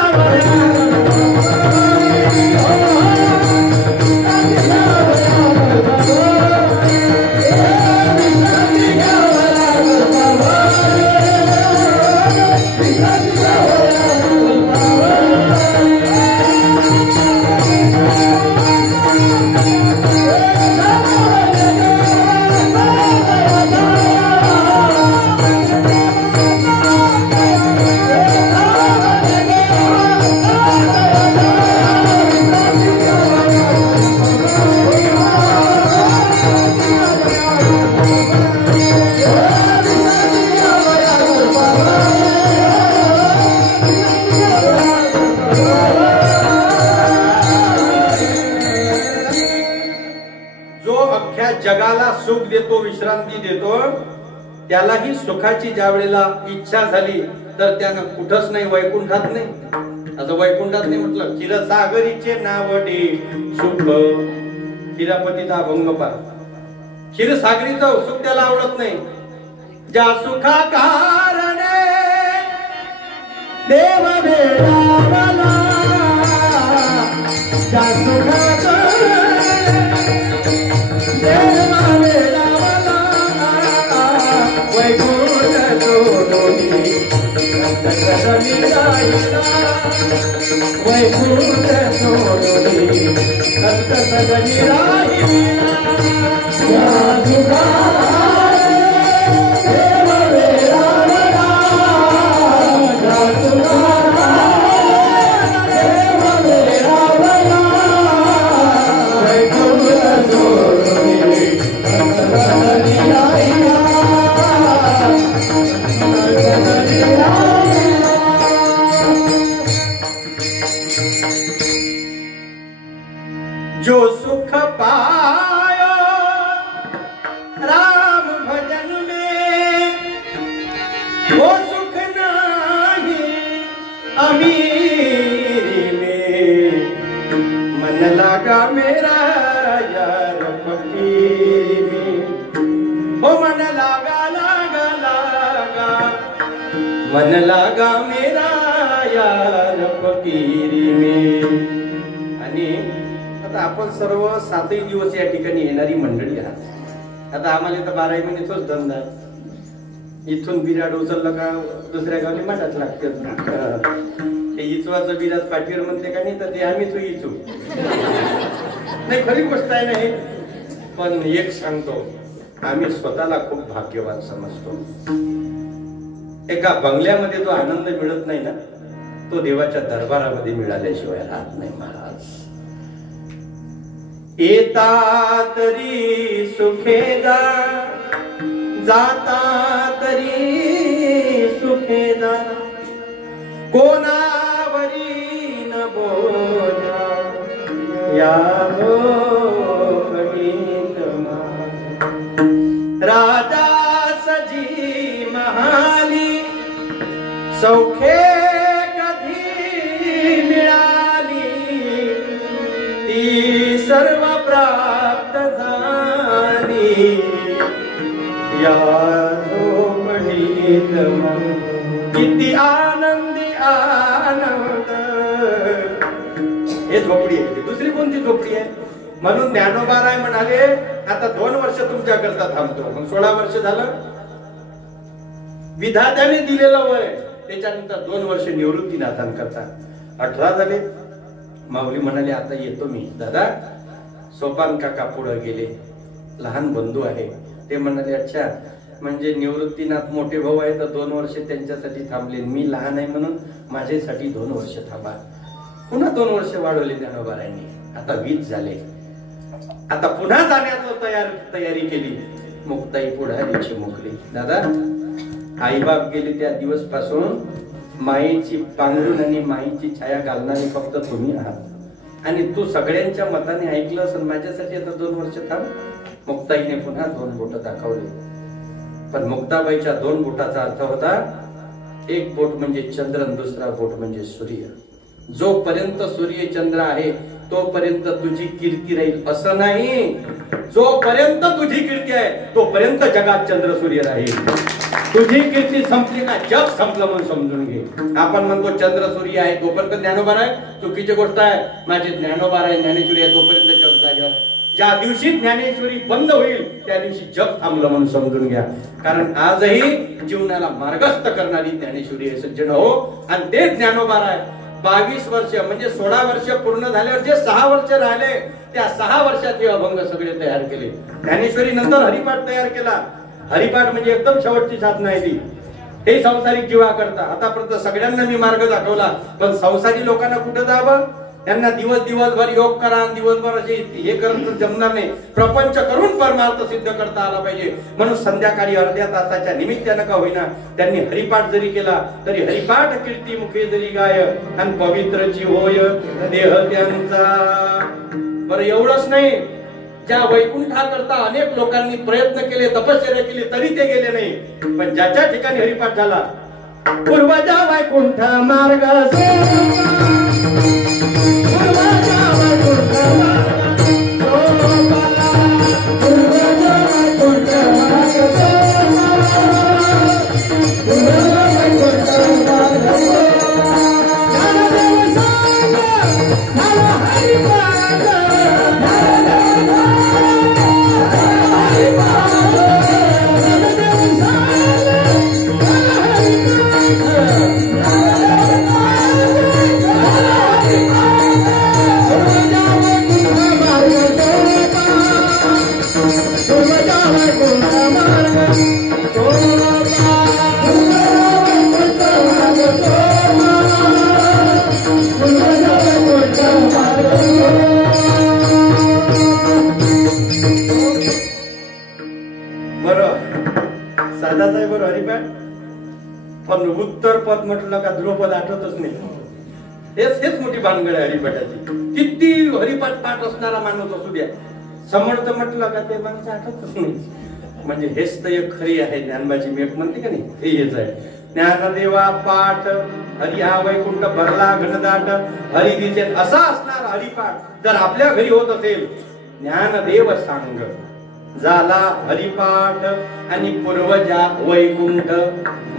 विश्रांती देतो, त्यालाही सुखाची ज्या वेळेला इच्छा झाली तर त्यानं कुठंच नाही, वैकुंठात नाही. असं वैकुंठात नाही म्हटलं. क्षीरसागरीचे नावडे सुख, क्षीरापतीचा अभंग पा. क्षीरसागरीचं सुख त्याला आवडत नाही. ज्या सुखा कारणे देव वेळावला, ज्या सुखा कारणे देव वेळावला, वैकुंठ सोडून वैकुंठ सोडून संत सगळी राहिला. जो सुख पायो राम भजन में, वो सुख नहीं अमीरी में. मन लगा मेरा यार फकीरी में, वो मन लगा लगा लगा, मन लगा मेरा यार फकीरी में. आणि आपण सर्व 7 दिवस या ठिकाणी येणारी मंडळी आहात. आता आम्हाला तर 12 महिन्याचाच धंदा. इथून बिराड उचललं का दुसऱ्या गावी मठात लागतात. ते इचवाचं बिराज पाठीवर म्हणते का नाही, तर ते आम्हीच इचू नाही. खरी गोष्ट आहे नाही. पण एक सांगतो, आम्ही स्वतःला खूप भाग्यवान समजतो. एका बंगल्यामध्ये जो आनंद मिळत नाही ना, तो देवाच्या दरबारामध्ये मिळाल्याशिवाय राहत नाही महाराज. येता तरी सुखेदा, जाता तरी सुखेदा, कोणावरी न बोजा या राजा सजी महाली, सौखे कधी मिळाली, ती सर्व प्राप्त झाली. या किती आनंदी आनंद. हे झोपडी आहे. दुसरी कोणती झोपडी आहे? म्हणून ज्ञानोबाराय म्हणाले, आता 2 वर्ष तुमच्या करता थांबतो. मग 16 वर्ष झालं. विधात्याने दिलेलं वय, त्याच्यानंतर 2 वर्ष निवृत्ती नाथान करता. 18 झाले. माऊली म्हणाले, आता येतो मी. दादा, सोपान काका पुढे गेले. लहान बंधू आहे. ते म्हणाले, अच्छा, म्हणजे निवृत्तीनाथ मोठे भाऊ आहे तर 2 वर्ष त्यांच्यासाठी थांबले. मी लहान आहे म्हणून माझ्यासाठी 2 वर्ष थांबा. पुन्हा 2 वर्ष वाढवले ज्ञानोबारायांनी. आता 20 झाले. आता पुन्हा जाण्याचं तयारी केली. मुक्ताई पुढारीची मुकली. दादा, आईबाप गेले त्या दिवस पासून माईची पांघरून आणि माईची छाया घालणारी फक्त तुम्ही आहात. आणि तू सगळ्यांच्या मताने ऐकलं असेल. माझ्यासाठी आता 2 वर्ष थांब. मुक्ताईने पुन्हा 2 बोट दाखवले. पण मुक्ताबाईच्या 2 बोटाचा अर्थ होता, एक बोट म्हणजे चंद्र, दुसरा बोट म्हणजे सूर्य. जोपर्यंत सूर्य चंद्र आहे तोपर्यंत तुझी कीर्ती राहील असं नाही. जोपर्यंत तुझी कीर्ती आहे तोपर्यंत जगात चंद्र सूर्य राहील. तुझी कीर्ती संपली का जग संपलं म्हणून समजून घे. आपण म्हणतो चंद्र सूर्य आहे तोपर्यंत ज्ञानोबा आहे, चुकीची गोष्ट आहे. माझे ज्ञानोबा आहे, ज्ञानेश्वरी आहे तोपर्यंत जग जागेवर आहे. ज्या दिवशी ज्ञानेश्वरी बंद होईल त्या दिवशी जग थांबलं म्हणून समजून घ्या. कारण आजही जीवनाला मार्गस्थ करणारी ज्ञानेश्वरी आहे सज्जन हो. आणि ते ज्ञानोबा आहे. 22 वर्ष म्हणजे 16 वर्ष पूर्ण झाल्यावर जे 6 वर्ष राहिले त्या 6 वर्षात हे अभंग सगळे तयार केले. ज्ञानेश्वरी नंतर हरिपाठ तयार केला. हरिपाठ म्हणजे एकदम शेवटची साधना आहे ती. हे संसारिक जीवा करता. आतापर्यंत सगळ्यांना मी मार्ग दाखवला, पण संसारी लोकांना कुठे जावं? त्यांना दिवसभर योग करा, दिवसभर असे हे करत जमणार नाही. प्रपंच करून परमार्थ सिद्ध करता आला पाहिजे. म्हणून संध्याकाळी अर्ध्या तासाच्या निमित्तानं का होईना त्यांनी हरिपाठ जरी केला तरी हरिपाठ कीर्ती मुखे जरी गाय आणि पवित्रची होय देह त्यांचा. बरं एवढंच नाही, ज्या वैकुंठाकरता अनेक लोकांनी प्रयत्न केले, तपश्चर्या केली, तरी ते गेले नाही. पण ज्याच्या ठिकाणी हरिपाठ झाला, पूर्वजा वैकुंठ मार्ग पण उत्तर पद म्हटलं का ध्रुवपद आठवतच नाही. हेच मोठी भानगड आहे हरिपाठाची. किती हरिपाठ पाठ असणारा माणूस असू द्या, समर्थ म्हटलं का ते माणसं आठवतच नाही. म्हणजे हेच तर एक खरी आहे ज्ञानबाची मेघ म्हणते का नाही, हे हेच आहे. ज्ञानदेवा पाठ हरी हा वैकुंठ भरला घनदाट हरी दिसेल असा असणार हरिपाठ जर आपल्या घरी होत असेल. ज्ञानदेव सांग झाला हरिपाठ आणि पूर्वजा वैकुंठ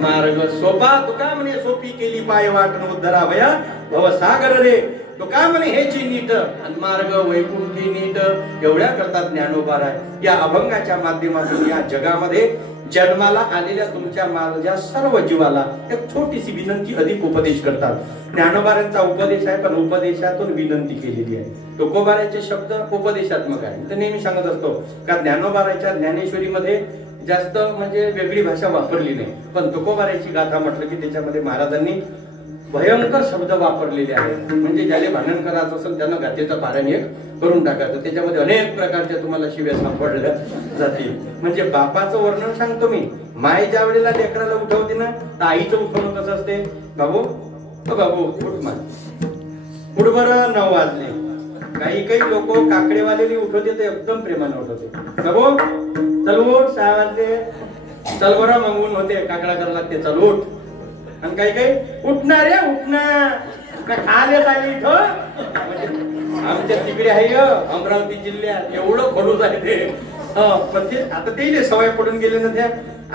मार्ग सोपा. तुका म्हणे सोपी केली पाय वाटण उद्धरावया भवसागर रे. तुका म्हणे हेची नीट आणि मार्ग वैकुंठी नीट. एवढ्या करतात ज्ञानोबा राय. या अभंगाच्या माध्यमातून या जगामध्ये जन्माला आलेल्या तुमच्या माझ्या सर्व जीवाला एक छोटीशी विनंती अधिक उपदेश करतात. ज्ञानोबारांचा उपदेश आहे, पण उपदेशातून विनंती केलेली आहे. तुकोबाराचे शब्द उपदेशात्मक आहे. तर नेहमी सांगत असतो का ज्ञानोबाराच्या ज्ञानेश्वरीमध्ये जास्त म्हणजे वेगळी भाषा वापरली नाही, पण तुकोबाराची गाथा म्हटलं की त्याच्यामध्ये महाराजांनी भयंकर शब्द वापरलेले आहेत. म्हणजे ज्याला भांडण करायचं असेल त्यानं गाथेचं पारायण एक करून टाकायचं. त्याच्यामध्ये अनेक प्रकारच्या तुम्हाला शिव्या सापडल्या जातील. म्हणजे बापाचं वर्णन सांगतो मी. माय ज्या वेळेला लेकराला उठवते ना, तर आईचं उठवणं कसं असते, बाबू बाबू उठ मा उठ बरं 9 वाजले. काही लोक काकडेवालेली उठवते तर एकदम प्रेमाने उठवते. बाबू चल उठ 6 वाजले, चल बरं मग ऊन होते काकडा करायला लागते, चल उठ. आणि काही उठणार रे उठणार का खाले आले इथं. म्हणजे आमच्या तिकडे आहे अमरावती जिल्ह्यात एवढं खडूस आहे ते. पण ते आता ते सवय पडून गेले ना, त्या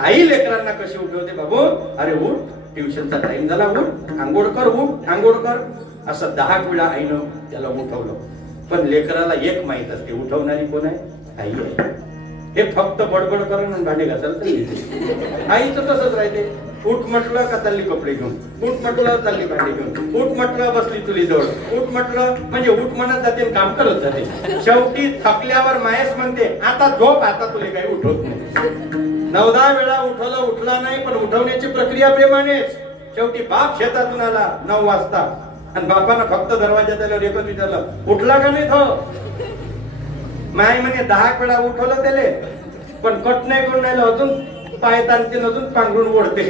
आई लेकरांना कशी उठवते, बाबू अरे उठ ट्युशनचा टाइम झाला, उठ आंघोळ कर, उठ आंघोळ कर. असं 10 वेळा आईनं त्याला उठवलं. पण लेकराला एक माहित असते, उठवणारी कोण आहे, आई आहे. हे फक्त बडबड करून आणि भांडे घासायला आईचं तसंच राहते. उठ म्हटलं का चालली कपडे घेऊन, उठ म्हटलं चालली भांडे घेऊन, उठ म्हटलं बसली चुली जवळ, उठ म्हटलं म्हणजे उठ म्हणत जाते काम करत जाते. शेवटी थकल्यावर मायस म्हणते आता झोप, आता तुला काही उठवत नाही. 9-10 वेळा उठवलं, उठला नाही. पण उठवण्याची प्रक्रिया प्रेमानेच. शेवटी बाप शेतातून आला 9 वाजता आणि बापानं फक्त दरवाजात आल्यावर एकच विचारलं, उठला का नाही तो. माय म्हणे 10 वेळा उठवलं त्याले, पण कट नाही करून राहिलं, अजून पाय ताणते अजून पांघरून ओढते.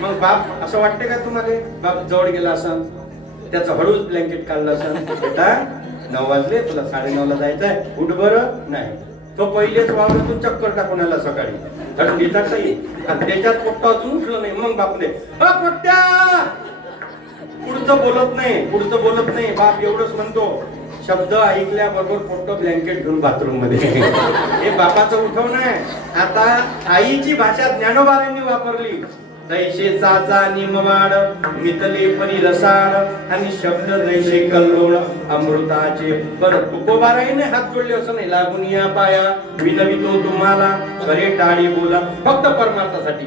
मग बाप असं वाटते का तुम्हाला, बाप जवळ गेला असं त्याचं हळूच ब्लँकेट काढलं असं, बेटा 9 वाजले तुला 9:30ला जायचंय, उठ बरं. नाही, तो पहिलेच वावरातून चक्कर टाकून आला सकाळी थंडीचा काही, आणि त्याच्यात पोट्टा अजून उठलं नाही. मग बापने पोट्ट्या पुढचं बोलत नाही, पुढचं बोलत नाही. बाप एवढंच म्हणतो, शब्द ऐकल्याबरोबर फोटो ब्लँकेट घेऊन बाथरूम मध्ये. हे बापाचं उठवणं आहे. आता आईची भाषा ज्ञानोबारांनी वापरली. जैसे चाचा निमवाड मितले परी रसाड आणि शब्द जैसे कल्लोळ अमृताचे. बरं तुकोबाराईने हात जोडले असं नाही, लागून या पाया विनवितो तुम्हाला बरे टाळी बोला. फक्त परमार्थासाठी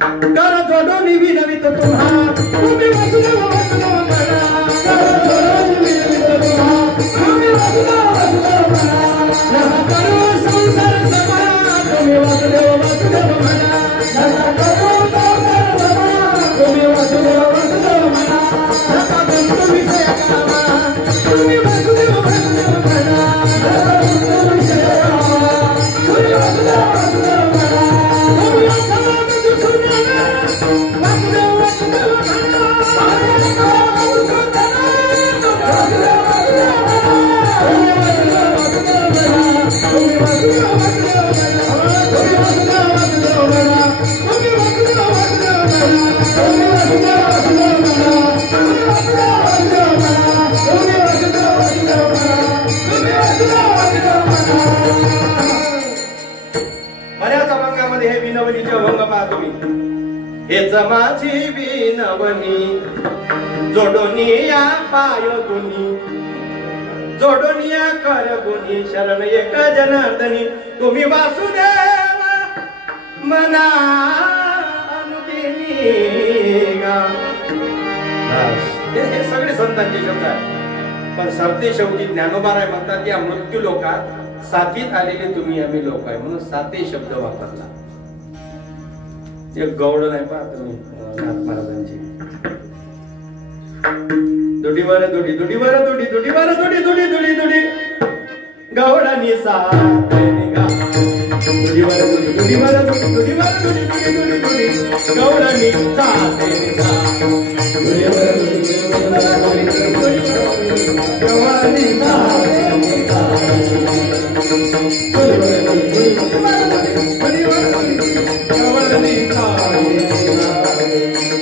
कर जोडून विनवितो तुम्हाला, तुम्ही वसुदेव वसुदेव म्हणा. कर जोडून विनवितो तुम्हाला, तुम्ही वसुदेव वसुदेव म्हणा. नका करू संसार समा, तुम्ही वसुदेव वसुदेव म्हणा. नका करू संसार समा, तुम्ही वसुदेव वसुदेव म्हणा. नका बंधू विषय कामा, तुम्ही वसुदेव वसुदेव म्हणा. नका बंधू विषय कामा, तुम्ही वसुदेव वसुदेव म्हणा. तुम्ही वसुदेव वसुदेव म्हणा. विनवणीचे अभंग पहा तुम्ही. हेच माझी विनवणी जोडोनिया पाय गुणी जोडोनिया कर गुणी शरण एक जनार्दनी तुम्ही वासुदेव मना अनुदिनी गा. हे सगळे संतांचे शब्द आहेत. पण सरते शेवटी ज्ञानोबाराय म्हणतात या मृत्यू लोकात साथीत आलेले तुम्ही आम्ही लोक आहे म्हणून साते शब्द वापरला. एक गौड नाही पहा तुम्ही नाथ महाराजांची. दुडीवर दुडी दुडीवर दुडी दुडीवर दुडी दुडी दुडी दुडी गौडानी साथ निघा. दुडीवर दुडी दुडीवर दुडी दुडीवर दुडी दुडी दुडी दुडी गौडानी साथ निघा. दुडीवर दुडी दुडीवर दुडी दुडी दुडी गौडानी साथ निघा. दुडीवर दुडी दुडीवर दुडी दुडीवर दुडी गौडानी साथ निघा.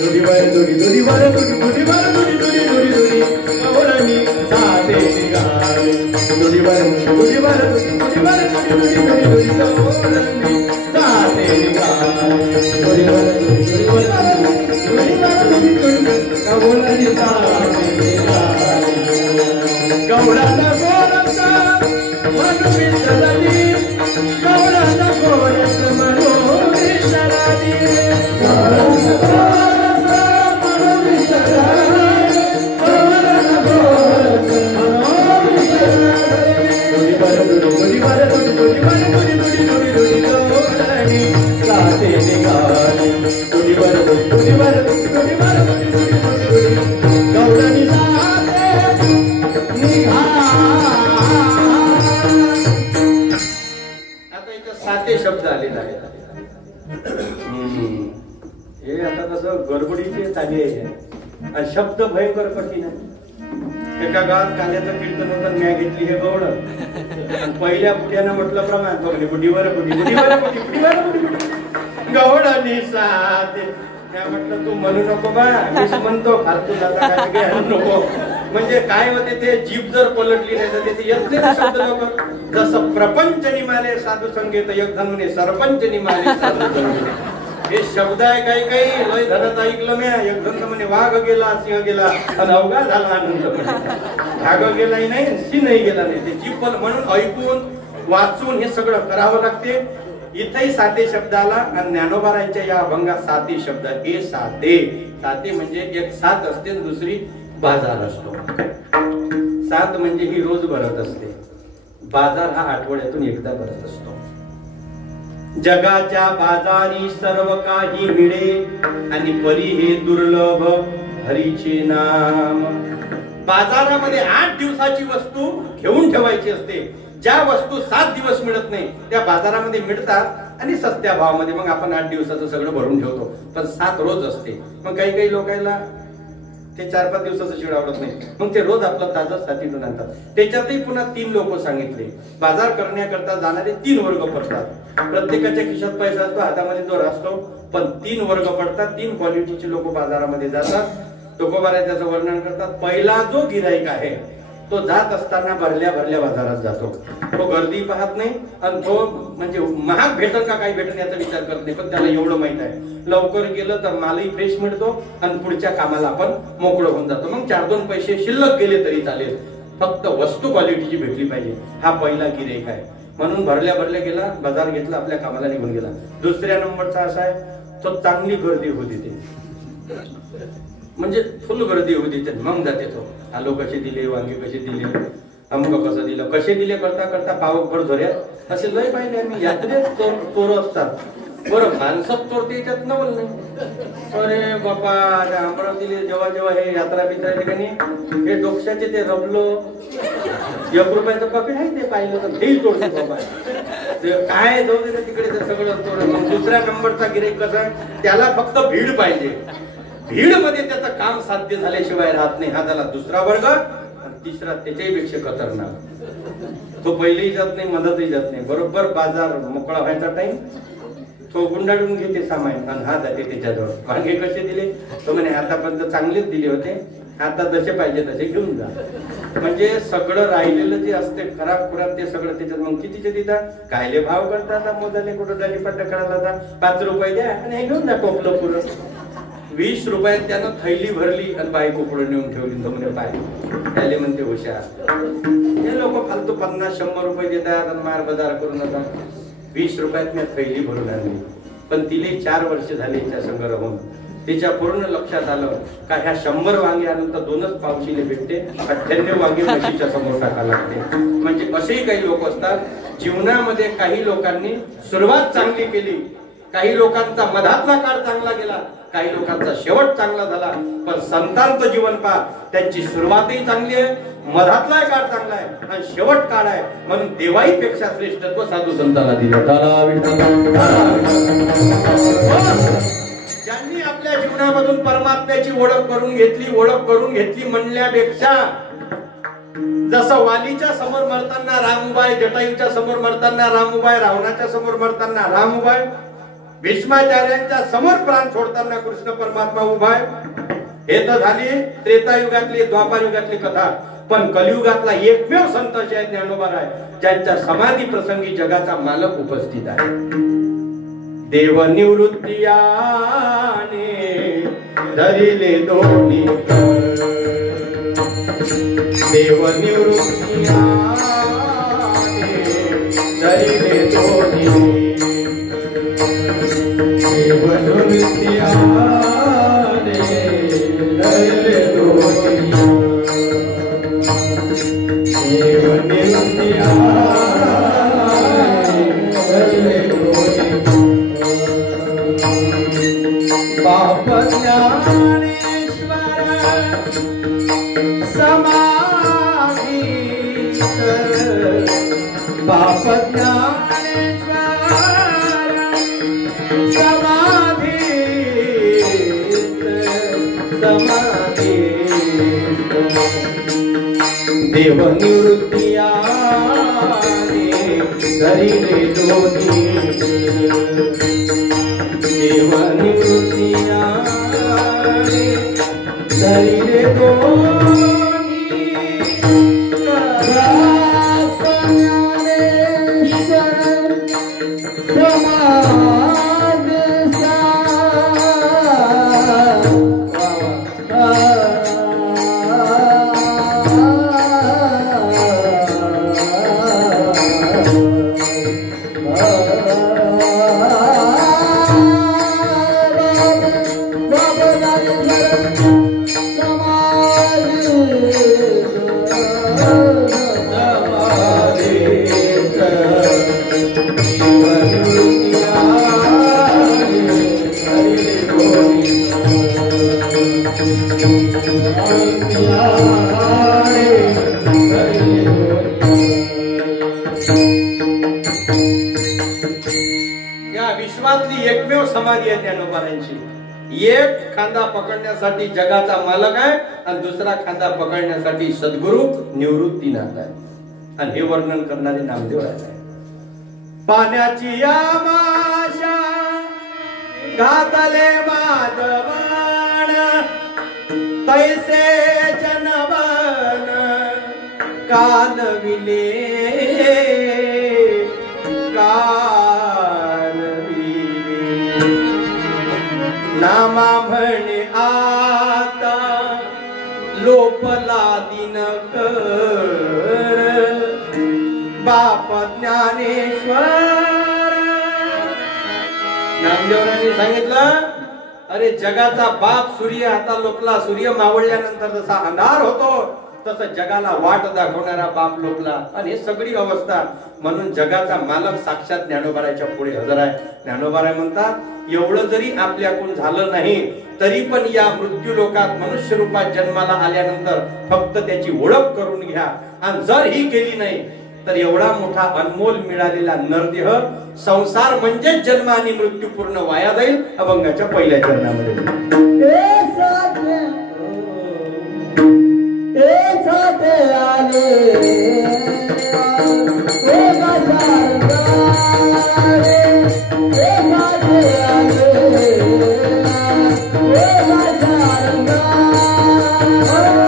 दुडीवर दुडी दुडीवर दुडी दुडीवर दुडी दुडी दुडी दुडी गौडानी साथ निघा. दुडीवर दुडीवर दुडी दुडीवर दुडी दुडी दुडी दुडी गौडानी साथ निघा. दुडीवर दुडी दुडीवर दुडी दुडीवर दुडी दुडी गौडानी साथ निघा. गौडाला गोरसा मनो विसरली गौडाला गोरस मनो विसरली गौडाला गोरसा मनो विसरली गौडाला गोरस मनो विसरली. दुडीवर दुडी दुडीवर दुडी दुडीवर दुडी दुडी दुडी दुडी गौडानी साथ निघाली. दुडीवर दुडी दुडीवर दुडी दुडीवर दुडी दुडी दुडी दुडी गौडानी साथ निघा. आता इथं साते शब्द आलेले आहेत. हे आता कसं गडबडीचे चाली आहे आणि शब्द भयंकर कठीण आहे. एका गावात काल्याचं कीर्तन होतं म्या घेतली हे गौड आणि पहिल्या पुट्यानं म्हटलं प्रमाण बघले बुडीवर बुडी बुडीवर बुडी बुडीवर बुडी बुडी गौडानी साथ. त्या म्हटलं तू म्हणू नको बा मीच म्हणतो फालतू जाता काय नको. म्हणजे काय होते ते जीभ जर पलटली नाही तर ते येत नाही शब्द लोक. जसं प्रपंच निमाले साधू संगीत एकधन म्हणे सरपंच निमाले साधू संगीत. हे शब्द आहे काही काही लय धरत ऐकलं मी. एकधन म्हणे वाघ गेला सिंह गेला आणि अवघा झाला आनंद म्हणे. भाग गेलाही नाही सिंहही गेला नाही. ते जीभ म्हणून ऐकून वाचून हे सगळं करावं लागते. इथेही साते शब्द आला आणि ज्ञानोबारांच्या या अभंगात साते शब्द. हे साते साते म्हणजे एक साथ असते दुसरी बाजार असतो. सात म्हणजे ही रोज भरत असते. बाजार हा आठवड्यातून एकदा भरत असतो. जगाच्या बाजारी सर्व काही मिळे आणि परी हे दुर्लभ हरीचे नाम. बाजारामध्ये 8 दिवसाची वस्तू घेऊन ठेवायची असते. ज्या वस्तू 7 दिवस मिळत नाही त्या बाजारामध्ये मिळतात आणि सस्त्या भावामध्ये मग आपण 8 दिवसाचं सगळं भरून ठेवतो. पण 7 रोज असते. मग काही काही लोकांना ते 4-5 दिवसाचं शिळ आवडत नाही. मग ते रोज आपलं ताजं साथीतून आणतात. त्याच्यातही पुन्हा 3 लोक सांगितले. बाजार करण्याकरता जाणारे 3 वर्ग पडतात. प्रत्येकाच्या खिशात पैसा असतो हातामध्ये दोर असतो. पण 3 वर्ग पडतात. 3 क्वालिटीचे लोक बाजारामध्ये जातात. तुकोबाराय त्याचं वर्णन करतात. पहिला जो गिराईक आहे तो जात असताना भरल्या भरल्या बाजारात जातो. तो गर्दी पाहत नाही आणि तो म्हणजे महाग भेटल का काही भेटल याचा विचार करत नाही. पण त्याला एवढं माहित आहे लवकर गेलं तर मालही फ्रेश मिळतो आणि पुढच्या कामाला आपण मोकळं होऊन जातो. मग 4-2 पैसे शिल्लक गेले तरी चालेल फक्त वस्तू क्वालिटीची भेटली पाहिजे. हा पहिला गिराईक आहे. म्हणून भरल्या भरल्या गेला बाजार घेतला आपल्या कामाला निघून गेला. दुसऱ्या नंबरचा असा आहे तो चांगली गर्दी होती ते म्हणजे फुल गर्दी होती ते मग जाते तो. आलू कसे दिले वांगे कसे दिले अमुक कसं दिलं कसे दिले करता करता पावकभर झोऱ्यात असे लय पाहिले आम्ही. यात्रेत चोर असतात बरं माणसात चोरते याच्यात नवल नाही. अरे बापा अमरावतीला जेव्हा जेव्हा हे यात्रा बित्रा ठिकाणी हे डोक्याचे ते रबलो 1 रुपयाचं पॉकेट आहे ते पाहिलं तर तेही चोरते बाबा. काय जाऊ दे तिकडे ते सगळं चोर. दुसऱ्या नंबरचा गिराईक कसा त्याला फक्त भीड पाहिजे. भीड मध्ये त्याचं काम साध्य झाल्याशिवाय राहत नाही. हा झाला दुसरा वर्ग. आणि तिसरा त्याच्याही पेक्षा खतरनाक. तो पहिलेही जात नाही मदतही जात नाही. बरोबर बाजार मोकळा व्हायचा टाइम तो गुंडाळून घेते सामान आणि हा जाते त्याच्याजवळ. वांगे कसे दिले तो म्हणे आतापर्यंत चांगलेच दिले होते आता जसे पाहिजे तसे घेऊन जा. म्हणजे सगळं राहिलेलं जे असते खराब खुराब ते सगळं त्याच्यात. मग कितीचे देतात, कायले भाव करतात, मोजाले कुठं झाली पट्ट करायला जाता, 5 रुपये द्या आणि हे घेऊन जा टोपलं पुरं. 20 रुपयात त्यानं थैली भरली आणि बायको पुढे नेऊन ठेवली. तो म्हणे पाय त्याले म्हणते हुशार. हे लोक फालतू 50-100 रुपये देतात आणि मार बाजार करून जातात. 20 रुपयात मी थैली भरून आणली. पण तिले 4 वर्ष झाले त्या संग राहून तिच्या पूर्ण लक्षात आलं का ह्या 100 वांगे आणून तर 2च पावशीले भेटते, 98 वांगे म्हशीच्या समोर टाका लागते. म्हणजे असेही काही लोक असतात. जीवनामध्ये काही लोकांनी सुरुवात चांगली केली, काही लोकांचा मधातला काळ चांगला गेला, काही लोकांचा शेवट चांगला झाला. पण संतांचं जीवन पहा, त्यांची सुरुवातही चांगली आहे, मधातला काळ चांगला आहे आणि शेवट काळ आहे. म्हणून देवाई पेक्षा श्रेष्ठत्व साधू संतांना दिलं. ज्यांनी आपल्या जीवनामधून परमात्म्याची ओळख करून घेतली म्हणण्यापेक्षा, जसं वालीच्या समोर मरताना रामुबाई, जटायूच्या समोर मरताना रामुबाई, रावणाच्या समोर मरताना रामुबाई, भीष्माचार्यांच्या समोर प्राण सोडताना कृष्ण परमात्मा उभाय. हे तर झाली त्रेतायुगातली द्वापार युगातली कथा. पण कलियुगातला एकमेव संत आहे ज्ञानोबा राय, ज्यांच्या समाधी प्रसंगी जगाचा मालक उपस्थित आहे. देव निवृत्तीयाने धरिले दोन्ही, देव निवृत्तीयाने धरिले दोन्ही, देव निवृत्तीयाने धरिले दोन्ही, देव निवृत्तीयाने धरिले दोन्ही. बाप ज्ञानेश्वर समाधी, बाप ज्ञानेश्वर समाधी, समाधी. देव निवृत्तीयाने धरिले दोन्ही, देव निवृत्तीयाने धरिले दोन्ही. बाप ज्ञानेश्वर समाधी, विश्वातली एकमेव समाधी आहे ज्ञानोबारांची. एक खांदा पकडण्यासाठी जगाचा मालक आहे आणि दुसरा खांदा पकडण्यासाठी सद्गुरु निवृत्तीनाथ आहे. आणि हे वर्णन करणारे नामदेव आहे. पाण्याची आमाशा घातले माधवन, तैसे जनवन कालविले, नामा म्हणे आता लोपला दिनकर, बाप ज्ञानेश्वर. नामदेवरांनी सांगितलं, अरे जगाचा बाप सूर्य आता लोकला. सूर्य मावळल्यानंतर जसा अंधार होतो तसं जगाला वाट दाखवणारा बाप लोकला. आणि हे सगळी अवस्था. म्हणून जगाचा मालक साक्षात ज्ञानोबाराच्या पुढे हजर आहे. ज्ञानोबाराय म्हणतात, एवढं जरी आपल्याकडून झालं नाही तरी पण या मृत्यू लोकात मनुष्य रूपात जन्माला आल्यानंतर फक्त त्याची ओळख करून घ्या. आणि जर ही केली नाही तर एवढा मोठा अनमोल मिळालेला नरदेह, संसार म्हणजेच जन्म आणि मृत्यू पूर्ण वाया जाईल अभंगाच्या पहिल्या चरणामध्ये. Oh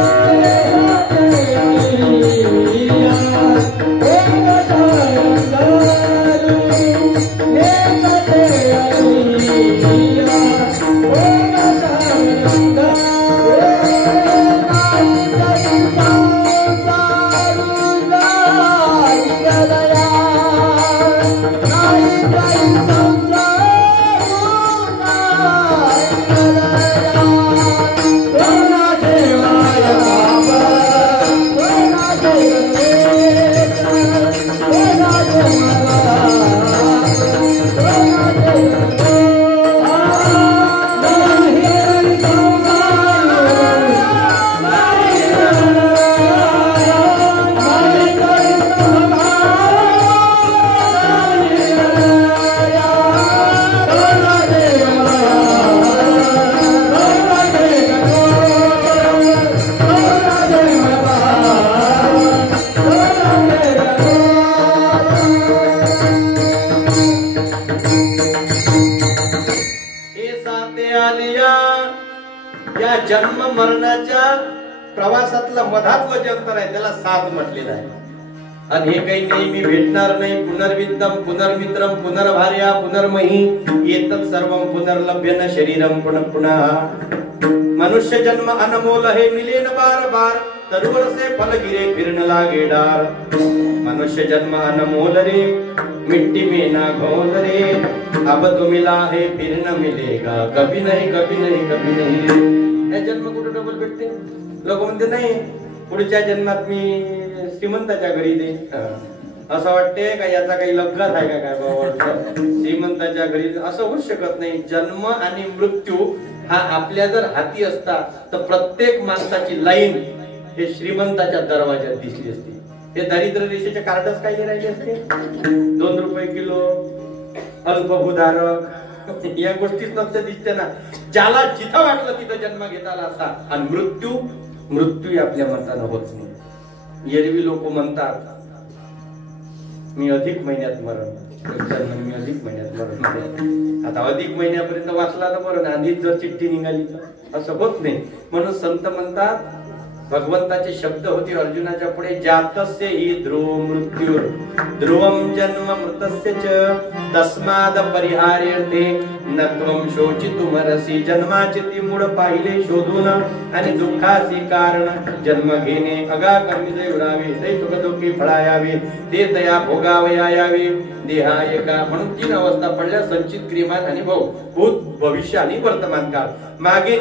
आलिया. या जन्म मरणाच्या प्रवासातलं मधातलं जे अंतर आहे त्याला साध म्हटलेलं आहे. आणि हे काही नेहमी भेटणार नाही. पुनर्विद्यम पुनर्मित्रम पुनर्भार्या पुनर्मही येतत् सर्वं पुनर्लभ्य न शरीरम पुनः पुनः. मनुष्य जन्म अनमोल है मिले न बार बार तरुवर से फल गिरे फिर न लागे डार. मनुष्य जन्म अनमोल रे मिट्टी में ना घोल रे अब तो मिला है फिर न मिलेगा कभी नहीं कभी नहीं कभी नहीं. हे जन्म कुठे डबल भेटते. लोक म्हणते नाही पुढच्या जन्मात मी श्रीमंताच्या घरी दे. असं वाटते का याचा काही लग्नात आहे का काय बाबा श्रीमंताच्या घरी. असं होऊच शकत नाही. जन्म आणि मृत्यू हा आपल्या जर हाती असता तर प्रत्येक माणसाची लाईन हे श्रीमंताच्या दरवाज्यात दिसली असती. हे दारिद्र्य रेषेचे कार्डच काही राहिले असते. 2 रुपये किलो अल्पभूधारक या गोष्टीच नसते दिसते ना. ज्याला जिथं वाटलं तिथं जन्म घेता आला असता. आणि मृत्यू आपल्या मतानं होत नाही. एरवी लोक म्हणतात मी अधिक महिन्यात मरण. मी अधिक महिन्यात मरण. आता अधिक महिन्यापर्यंत वाचला ना बरं. आधीच जर चिठ्ठी निघाली तर असं होत नाही. म्हणून संत म्हणतात भगवंताचे शब्द होते अर्जुनाच्या पुढे जातस्य हि ध्रुव मृत्यू ध्रुवम जन्म मृतस्य च तस्माद परिहार्यते न त्वं शोचितुमर्हसि. जन्माचे ती मूळ पाहिले शोधून आणि दुःखाचे कारण जन्म घेणे अगा कर्मी उरावे ते सुख दुःखी फळायावे ते दया भोगावया यावे देहाय का. म्हणून 3 अवस्था पडल्या संचित क्रियमान आणि भूत भविष्य आणि वर्तमान काळ. मागे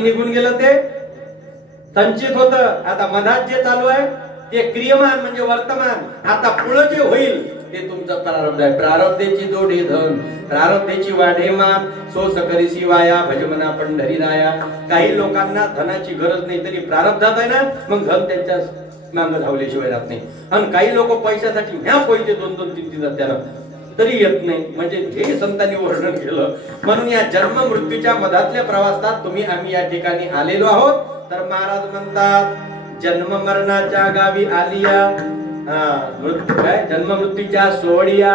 निघून गेलं ते संचित होत. आता मनात जे चालू आहे ते क्रियमान म्हणजे वर्तमान. आता पुढे जे होईल ते तुमचं प्रारब्ध आहे. प्रारब्धेची जोडे धन प्रारब्धेची वाढे मान सो सकरिसी वाया भजमना पंढरी राया. काही लोकांना धनाची गरज नाही तरी प्रारब्धात आहे ना मग धन त्यांच्या मागं धावल्याशिवाय राहत नाही. आणि काही लोक पैशासाठी ह्या पैसे 2-2, 3-3 त्याला तरी येत नाही. म्हणजे हे संतांनी वर्णन केलं. म्हणून या जन्म मृत्यूच्या मधातल्या प्रवासात आम्ही या ठिकाणी आलेलो आहोत. तर महाराज म्हणतात जन्म मरणाच्या गावी आलिया. मृत्यू काय जन्म मृत्यूच्या सोहळिया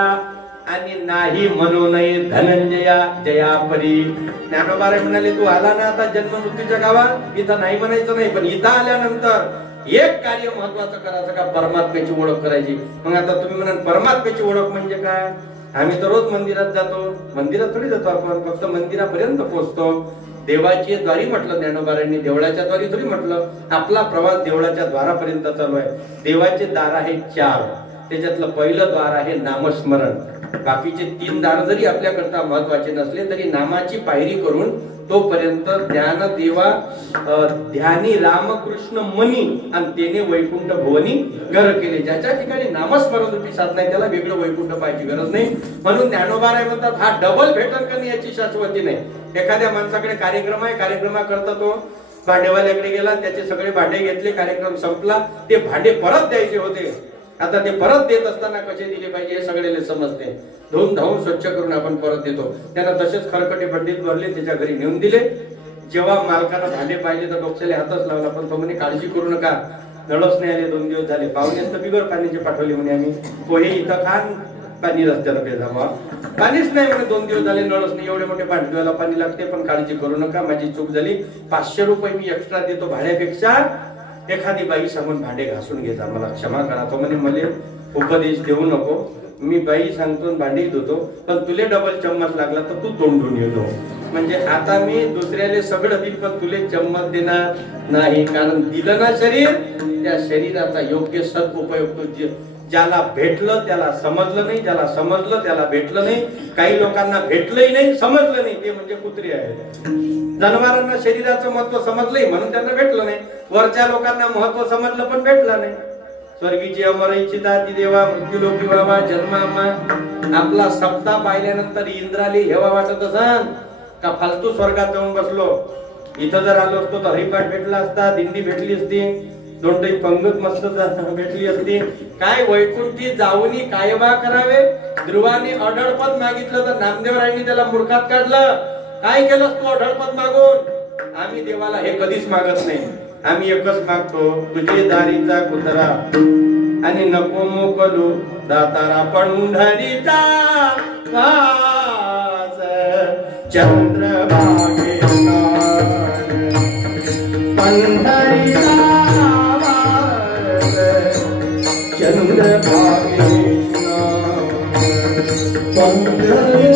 आणि नाही म्हणू नये धनंजया जया परी. ज्ञानोबा म्हणाले तू आला ना आता जन्म मृत्यूच्या गावात इथं नाही म्हणायचं नाही. पण इथं आल्यानंतर एक कार्य महत्वाचं करायचं का परमात्म्याची ओळख करायची. मग आता तुम्ही म्हणाल परमात्म्याची ओळख म्हणजे काय. आम्ही तर रोज मंदिरात जातो. मंदिरात थोडी जातो आपण फक्त मंदिरापर्यंत पोहोचतो. देवाची द्वारी म्हटलं ज्ञानोबारांनी देवळाच्या द्वारी थोडी म्हटलं. आपला प्रवास देवळाच्या द्वारापर्यंत चालू आहे. देवाचे दार आहे 4. त्याच्यातलं पहिलं द्वार आहे नामस्मरण. बाकीचे 3 दार जरी आपल्याकरता महत्वाचे नसले तरी नामाची पायरी करून तोपर्यंत ध्यान देवा ध्यानी रामकृष्ण मनी आणि त्याने वैकुंठ भुवनी घर केले. ज्याच्या ठिकाणी नामस्मरण रूपी साधना त्याला वेगळं वैकुंठ पाहायची गरज नाही. म्हणून ज्ञानोबा म्हणतात हा डबल भेटन करणे याची शाश्वती नाही. एखाद्या माणसाकडे कार्यक्रम आहे कार्यक्रमाकरता तो भांडेवाल्याकडे गेला त्याचे सगळे भांडे घेतले कार्यक्रम संपला. ते भांडे परत द्यायचे होते. आता ते परत देत असताना कसे दिले पाहिजे हे सगळ्याला समजते. धुवून धावून स्वच्छ करून आपण परत देतो. त्यांना तसेच खरकटे भट्टीत भरले त्याच्या घरी नेऊन दिले. जेव्हा मालकानं भांडे पाहिले तर डोक्याला हातच लावला. पण तो म्हणे काळजी करू नका नळच नाही आले 2 दिवस झाले. पाहुणे तर बिगर पाण्याचे पाठवले म्हणे आम्ही. पोहे इथं खान पाणी रस्त्याला पेजा पाणीच नाही म्हणे 2 दिवस झाले नळच नाही. एवढे मोठे भांडवायला पाणी लागते पण काळजी करू नका माझी चूक झाली. 500 रुपये मी एक्स्ट्रा देतो भाड्यापेक्षा. एखादी बाई सांगून भांडे घासून घे जा मला क्षमा करा. तो म्हणे मला उपदेश देऊ नको. मी बाई सांगतो भांडी धुतो पण तुले डबल चम्मच लागला तर तू तोंडून येतो. म्हणजे आता मी दुसऱ्याला सगळं देईल पण तुले चम्मच देणार नाही. कारण दिलं ना शरीर त्या शरीराचा योग्य सदुपयोग ज्याला भेटलं त्याला समजलं नाही. ज्याला समजलं त्याला भेटलं नाही. काही लोकांना भेटलंही नाही समजलं नाही. ते म्हणजे कुत्री आहेत. जनावरांना शरीराचं महत्व समजलंय म्हणून त्यांना भेटलं नाही. वरच्या लोकांना महत्व समजलं पण भेटलं नाही. स्वर्गीची अमर इच्छिता ती देवा मृत्यू लोकी बाबा जन्मामा. आपला सप्ताह पाहिल्यानंतर इंद्राली हेवा वाटत असन का फालतू स्वर्गात जाऊन बसलो. इथं जर आलो असतो तर हरिपाठ भेटला असता दिंडी भेटली असती. दोंडई पंगत मस्त भेटली असती. काय वैकुंठी जाऊनी काय बा करावे. ध्रुवाने अढळपद मागितलं तर नामदेवरायांनी त्याला मूर्खात काढलं. काय केलंस तू अढळपद मागून. आम्ही देवाला हे कधीच मागत नाही. आम्ही एकच मागतो तुझे दारीचा कुत्रा आणि नको मोकलू दातारा पंढरीचा वास. चंद्रभागे पंढरी चंद्रभागे पंढरी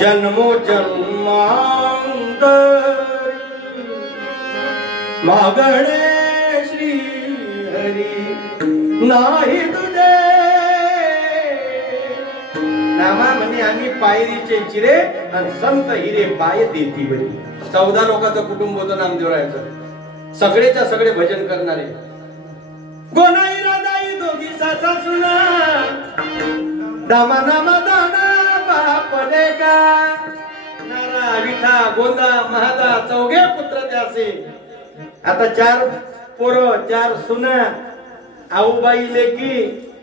जन्मो जन्मांतरी मागणे श्री हरी नाही तुझे नामा म्हणे आम्ही पायरीचे चिरे आणि संत हिरे पाय देती बरी. 14 लोकांचं कुटुंब होतं नामदेवरायाचं. सगळेच्या सगळे भजन करणारे. गोनाई राधाई दोघी सासा सुना दामा नामा दाना बापले का नारा विठा गोंदा महादा 4 पुत्र त्याचे. आता 4 पोरं 4 सुना आऊबाई लेकी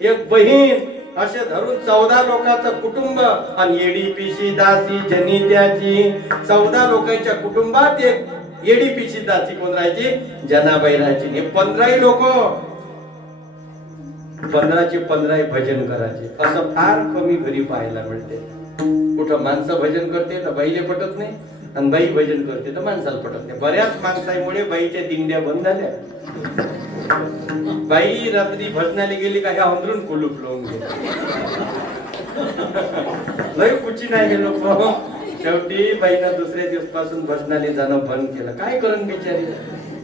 1 बहीण असे धरून 14 लोकांचं कुटुंब. आणि एडीपीसी दासी जनी त्याची 14 लोकांच्या कुटुंबात एक एडीपीसी दासी कोण राहायची? जनाबाई राहायची. हे 15 लोक 15चे 15 भजन करायचे. असं फार कमी घरी पाहायला मिळते. कुठं माणसं भजन करते तर बाईले पटत नाही आणि बाई भजन करते तर माणसाला पटत नाही. बऱ्याच माणसामुळे बाईच्या दिंड्या बंद झाल्या. बाई रात्री भजनाला गेली का ह्या अंदरून कुलूप लावून गेली. लय कुची नाही गेलो. शेवटी बाईनं दुसऱ्या दिवसपासून भजनाला जाणं बंद केलं. काय करण बिचारी.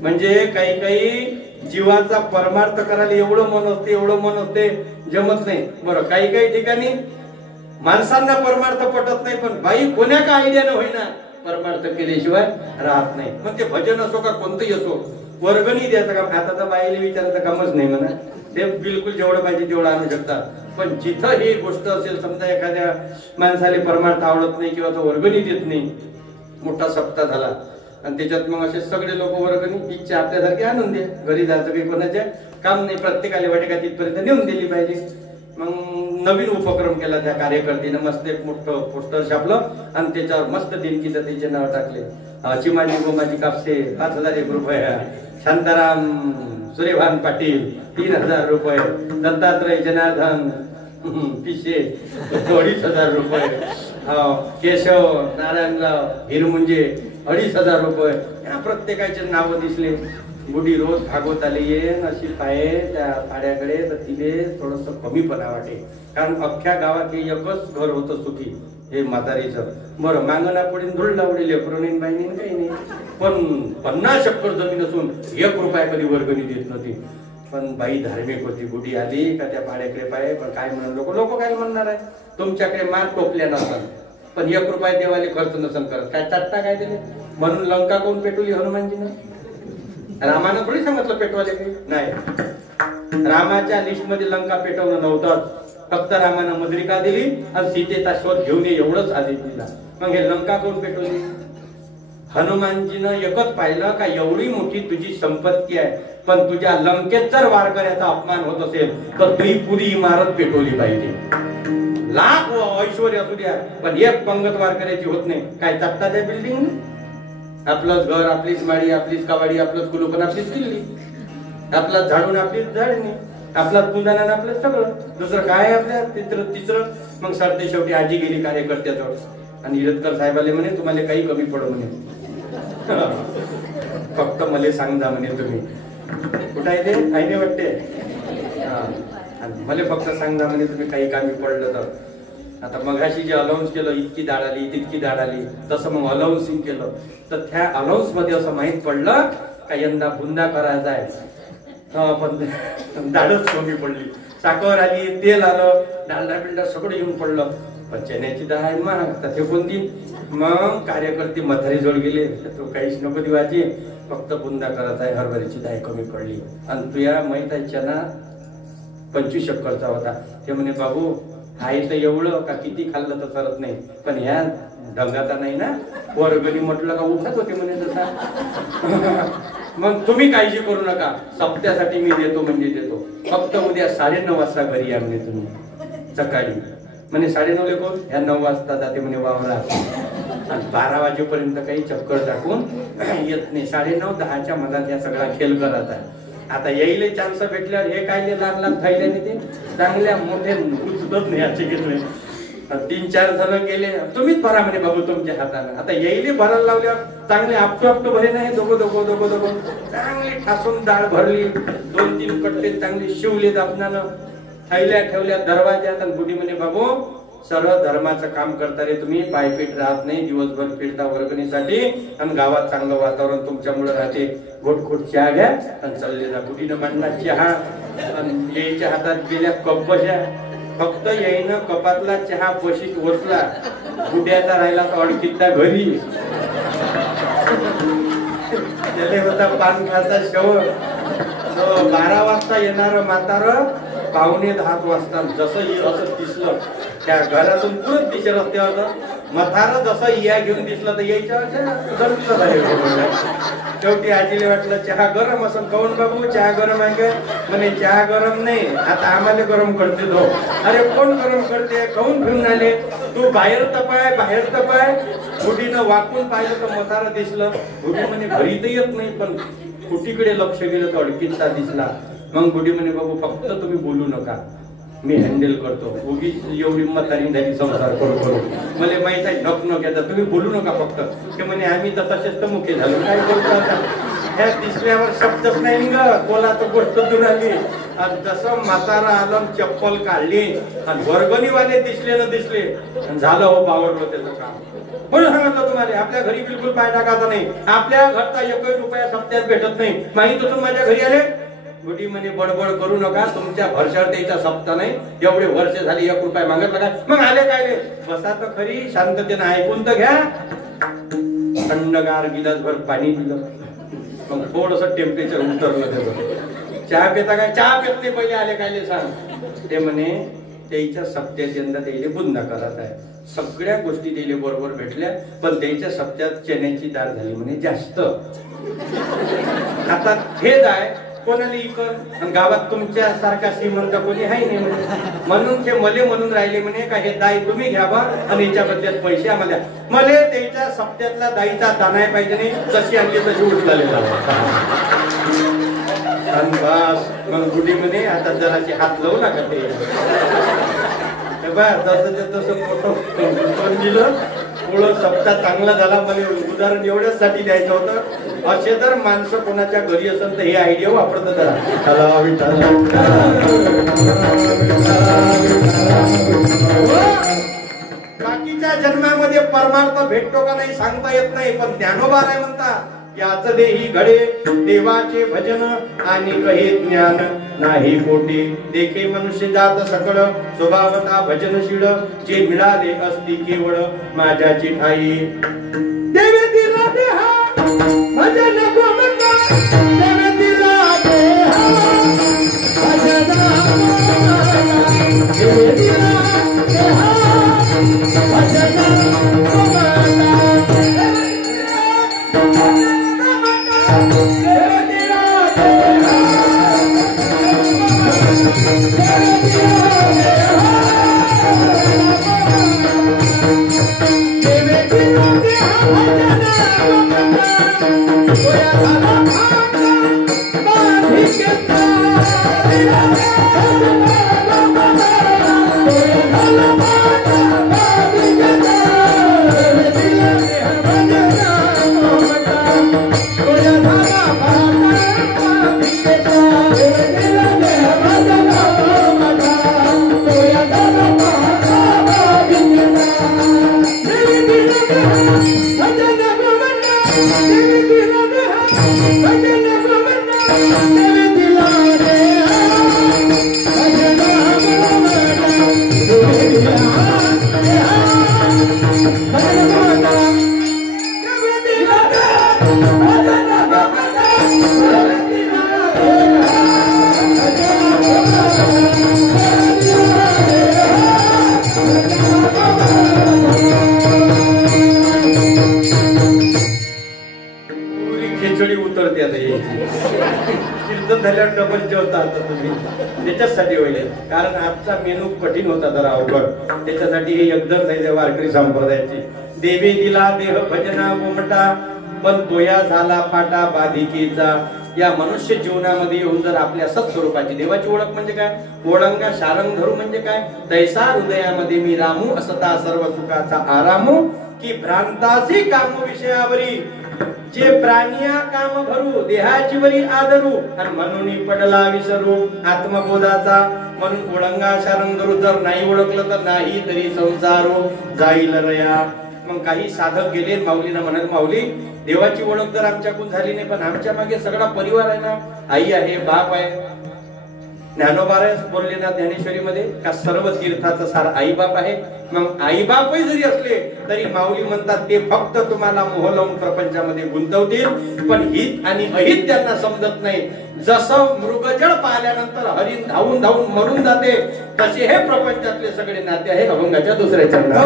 म्हणजे काही काही जीवाचा परमार्थ करायला एवढं मन असते जमत नाही. बरं काही काही ठिकाणी माणसांना परमार्थ पटत नाही पण बाई कोण्या का आयडियानं होईना परमार्थ केल्याशिवाय राहत नाही. मग ते भजन असो का कोणतंही असो वर्गणी द्यायचं काम. आता तर बाईला विचारायचं कामच नाही म्हणा. ते बिलकुल जेवढं पाहिजे तेवढं आणू शकतात. पण जिथं ही गोष्ट असेल समजा एखाद्या माणसाला परमार्थ आवडत नाही किंवा तो वर्गणी देत नाही. मोठा सप्ताह झाला आणि त्याच्यात मग असे सगळे लोक वर्गणी इच्छा आपल्यासारखी आणून दे. घरी जायचं काही कोणाच्या काम नाही. प्रत्येकाला वाटेका तिथपर्यंत नेऊन दिली पाहिजे. मग नवीन उपक्रम केला त्या कार्यकर्त्यानं. मस्त एक मोठं पोस्टर छापलं आणि त्याच्यावर मस्त देणगीचं त्याचे नाव टाकले. चिमाजी गोमाजी कापसे 5001 रुपये. शांताराम सूर्यभान पाटील 3000 रुपये. दत्तात्रय जनार्दन पिशे 2500 रुपये. केशव नारायणराव हिरमुंजे 2500 रुपये. या प्रत्येकाचे नाव दिसले. गुढी रोज भागवत आली येन अशी पाये त्या पाड्याकडे तर तिले थोडस कमीपणा वाटे. कारण अख्ख्या गावात एकच घर होतं सुखी हे म्हातारीचं. बरं मागणा पडीन धुळला उडी लेकरून बाईनी काही नाही. पण 50 एकर जमीन असून 1 रुपया कधी वर्गणी देत नव्हती. पण बाई धार्मिक होती. गुढी आली का त्या पाड्याकडे पाय. पण काय म्हणून लोक काय म्हणणार आहे. तुमच्याकडे माल टोपल्या नसतात पण 1 रुपया देवाले खर्च नसन करत. काय चट्टा काय दिले म्हणून लंका कोण पेटवली हनुमानजीनं? रामानं थोडी सांगितलं पेटवाले नाही. रामाच्या लिस्ट मध्ये लंका पेटवणं नव्हतं. फक्त रामानं मद्रिका दिली आणि सीतेचा शोध घेऊन ये एवढंच आदेश दिला. मग हे लंका कोण पेटवली? हनुमानजीनं एकच पाहिलं का एवढी मोठी तुझी संपत्ती आहे पण तुझ्या लंकेत जर वारकऱ्याचा अपमान होत असेल तर तुझी पुरी इमारत पेटवली पाहिजे. लाख ऐश्वर्य असू द्या पण 1 पंगत वारकऱ्याची होत नाही. काय चालता त्या बिल्डिंग? आपलंच घर आपलीच माडी आपलीच कावाडी आपलंच कुलूप आपलीच किल्ली आपला झाडून आपलीच झाडणी. आपला पुंदाना आपलं सगळं दुसरं काय आपल्या तिसरं मग सरते शेवटी आजी गेली कार्यकर्त्याजवळ आणि इरतकर साहेबाले म्हणे तुम्हाला काही कमी पडो म्हणे फक्त मला सांगा म्हणे तुम्ही कुठं आहे ते आईने वाटते आणि मला फक्त सांगा म्हणे तुम्ही काही कमी पडलं तर. आता मगाशी जे अलाउन्स केलं इतकी दाढ आली तितकी दाढ आली तसं मग अलाउन्सिंग केलं तर त्या अलाउन्स मध्ये असं माहित पडलं का यंदा बुंदा करायचा आहे पण दाढच कमी पडली. साखर आली तेल आलं डालडा बिलडा सगळं येऊन पडलं पण चण्याची डाळ आहे महाग तर ते कोणती मग कार्यकर्ते म्हातारीजवळ गेले तो काहीच नको दिवाची फक्त बुंदा करायचा आहे हरभऱ्याची डाळ कमी पडली आणि तुया माहित आहे चना 25 शक्करचा होता. ते म्हणे बाबू आहे तर एवढं का किती खाल्लं तर चालत नाही पण ह्या ढंगाचा नाही ना वर्गणी म्हटलं का उठत होते म्हणे तसा मग तुम्ही काळजी करू नका सप्त्यासाठी मी देतो म्हणजे देतो फक्त उद्या 9:30 वाजता घरी या म्हणे तुम्ही सकाळी म्हणे 9:30 कोण ह्या 9 वाजता जाते म्हणे वावरात आणि 12 वाजेपर्यंत काही चक्कर टाकून येत नाही 9:30 10च्या मधात या सगळा खेळ करत आहे. आता येईल चान्स भेटल्यावर हे काय लहान लहान थैल्याने ते चांगल्या मोठे उचलत नाही असे घेतले 3-4 जण गेले तुम्हीच भरा म्हणे बाबू तुमच्या हाताने. आता येईल भरायला लावल्यावर चांगले आपटो भरे नाही दोघं चांगली ठासून डाळ भरली 2-3 कट्टे चांगले शिवले आपणानं थैल्या ठेवल्या दरवाज्यात आणि बुडी म्हणे बाबू सर्व धर्माचं काम करता रे तुम्ही पायपीट राहत नाही दिवसभर फिरता वर्गणीसाठी आणि गावात चांगलं वातावरण तुमच्यामुळे राहते घोटघोट चहा घ्या आणि चालले जा. बुडीनं मांडला चहा आणि यायच्या हातात गेल्या कप बशा फक्त येईनं कपातला चहा बशीत ओतला बुड्याचा राहिला तर अडकितला घरी त्याने होता पान खायचा शव 12 वाजता येणार म्हातार 9:45 वाजता जसं असं दिसलं त्या घरातून पुरत दिसे रस्त्यावर म्हातार जसं या घेऊन दिसलं तर यायच्या शेवटी आजीला वाटलं चहा गरम असं कौन बाबू चहा गरम आहे काय म्हणे चहा गरम नाही आता आम्हाला गरम करते तो. अरे कोण गरम करते काऊन घेऊन आले तू बाहेर तपाय बुडीनं वाकून पाहिलं तर म्हातारा दिसलं बुडी म्हणे घरी तर येत नाही पण कुठीकडे लक्ष गेलं तर अडकीचा दिसला. मग बुडी म्हणे बाबू फक्त तुम्ही बोलू नका मी हँडल करतो उगीच एवढी म्हातारी झाली संसार करू मला माहित आहे ढक घेता तुम्ही बोलू नका फक्त. ते म्हणे आम्ही तर तसेच तर मुख्य झालो काय बोलतो आता ह्या दिसल्यावर शब्दच नाही ग बोला तर गोष्ट दूर आली आणि जसं म्हातारा आलं चप्पल काढली आणि वर्गणीवाले दिसले झालं हो पावरलो त्याचं काम. म्हणून सांगितलं तुम्हाला आपल्या घरी बिलकुल पाय टाकायचा नाही आपल्या घरचा 1 रुपया सप्त्यात भेटत नाही माहित असून माझ्या घरी आले बुडी म्हणे बडबड करू नका तुमच्या भरशावर द्यायचा सप्ताह नाही एवढे वर्ष झाली 1 रुपया मागत नका. मग आले काय बसा तर खरी शांततेने ऐकून तर घ्या. थंडगार गिलासभर पाणी दिलं मग थोडस टेम्परेचर उतरलं त्याचं. चहा पिता काय चहा पित नाही पहिले आले काय सांग. ते म्हणे त्याच्या सप्त्यात यंदा त्याला बुंदा करत आहे सगळ्या गोष्टी त्याला बरोबर भेटल्या पण त्याच्या सप्त्यात चण्याची डाळ झाली म्हणे जास्त. आता हे जाय कोणाला इकर गावात तुमच्या सारखा श्रीमंत कोणी आहे नाही म्हणून ते मले म्हणून राहिले म्हणे का हे दाई तुम्ही घ्यावा आणि याच्या बदल्यात पैसे आम्हाला मले त्याच्या सप्त्यातला दाईचा दाना पाहिजे नाही जशी आणली तशी उचलालेला मग गुडी म्हणे आता जराची हात लावू नका ते तसं मोठं दिलं पुढं सप्ताह चांगला झाला. मला उदाहरण एवढ्यासाठी द्यायचं होतं असे जर माणसं कोणाच्या घरी असेल तर हे आयडिया वापरत बाकीच्या जन्मामध्ये परमार्थ भेटतो का नाही सांगता येत नाही पण ज्ञानोबा नाही म्हणता याच देही घडे देवाचे भजन आणि कहे ज्ञान नाही पोटी देखे मनुष्य जात सकळ स्वभावता भजनशील जे मिळाले असती केवळ माझ्याची ठाई देवे दिला देहा भजन गोमंता देवे दिला देहा भजन देवे दिला देहा भजन Oh, होती आता यायची. कीर्तन झाल्यावर डबल जेवता आता तुम्ही, त्याच्यासाठी होईल. कारण आजचा मेनू कठीण होता जरा अवघड, त्याच्यासाठी हे एकदम जायचं वारकरी संप्रदायाची. देवी दिला देह भजना गोमटा, पण तोया झाला फाटा बाधिकेचा. या मनुष्य जीवनामध्ये येऊन जर आपल्या सत्स्वरूपाची देवाची ओळख म्हणजे काय, ओळंगा शारंग धरू म्हणजे काय, तैसा हृदयामध्ये मी रामू असता सर्व सुखाचा आरामू, की भ्रांतासी काम विषयावरी जे प्राणिया काम भरू देहाची वरी आदरू, आणि म्हणून पडला विसरू आत्मबोधाचा. म्हणून ओळंगा शारंग धरू जर नाही ओळखलं तर नाही तरी संसारो जाईल रया. मग काही साधक गेले, माऊलीना म्हणाल माऊली देवाची ओळख जर आमच्याकडून झाली नाही, पण आमच्या मागे सगळा परिवार आहे ना, आई आहे, बाप आहे. ज्ञानोबाराय बोलले ना ज्ञानेश्वरीमध्ये का सर्व तीर्थाचा सार आई बाप आहे. मग आई बापही जरी असले तरी माऊली म्हणतात ते फक्त तुम्हाला मोह लावून प्रपंचामध्ये गुंतवतील, पण हित आणि अहित त्यांना समजत नाही. जसं मृगजळ पाहिल्यानंतर हरिण धावून धावून मरून जाते, तसे हे प्रपंचातले सगळे नाते आहे अभंगाच्या दुसऱ्या चरणात.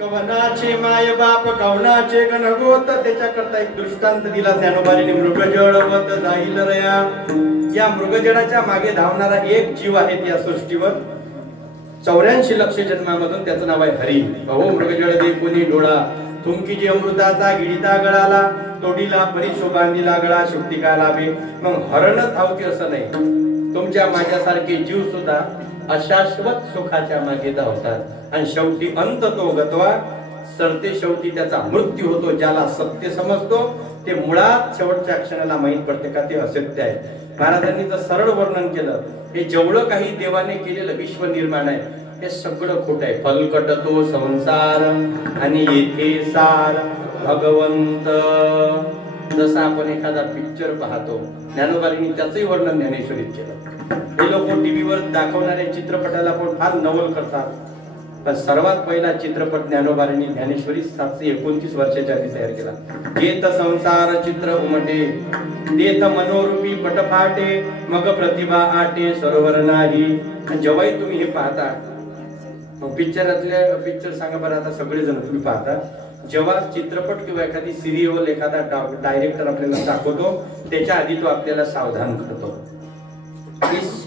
कवनाचे माय बाप कवनाचे गणगोत, त्याच्याकरता एक दृष्टांत दिला ज्ञानोबाने. मृगजळवत जाईल रया. या मृगजळाच्या मागे धावणारा एक जीव आहे त्या सृष्टीवर. 84 लक्ष जन्मामधून त्याचं नाव आहे हरी. अहो मृगजळ दे कोणी डोळा, तुमकी जी अमृताचा गिडिता गळाला, तोडीला परी शोभांदीला गळा शुक्तिका लाभे. मग हरणच धावते असं नाही, तुमच्या माझ्यासारखे जीव सुद्धा अशाश्वत सुखाच्या मागे धावतात, आणि शेवटी अंत तो गतवा सरते, शेवटी त्याचा मृत्यू होतो. ज्याला सत्य समजतो ते मुळात शेवटच्या क्षणाला माहित पडते का ते असत्य आहे. महाराजांनी जर सरळ वर्णन केलं, हे जेवढं काही देवाने केलेलं विश्व निर्माण आहे हे सगळं खोट आहे. फलकट तो संसार आणि येथे सार भगवंत. जसा आपण एखादा पिक्चर पाहतो, ज्ञानोबांनी त्याचंही वर्णन ज्ञानेश्वरीत केलं. हे लोक टीव्हीवर दाखवणाऱ्या चित्रपटाला पण फार नवल करतात, पण सर्वात पहिला चित्रपट ज्ञानोबांनी ज्ञानेश्वरी 729 वर्षाच्या आधी तयार केला. जेत संसार चित्र उमटे, देत मनोरूपी पटफाटे, मग प्रतिभा आटे सरोवर नाही. जेव्हाही तुम्ही हे पाहता, पिक्चर सांगा बरं, आता सगळेजण तुम्ही पाहता, जेव्हा चित्रपट किंवा एखादी सिरियल एखादा डायरेक्टर आपल्याला दाखवतो, त्याच्या आधी तो आपल्याला सावधान करतो. इस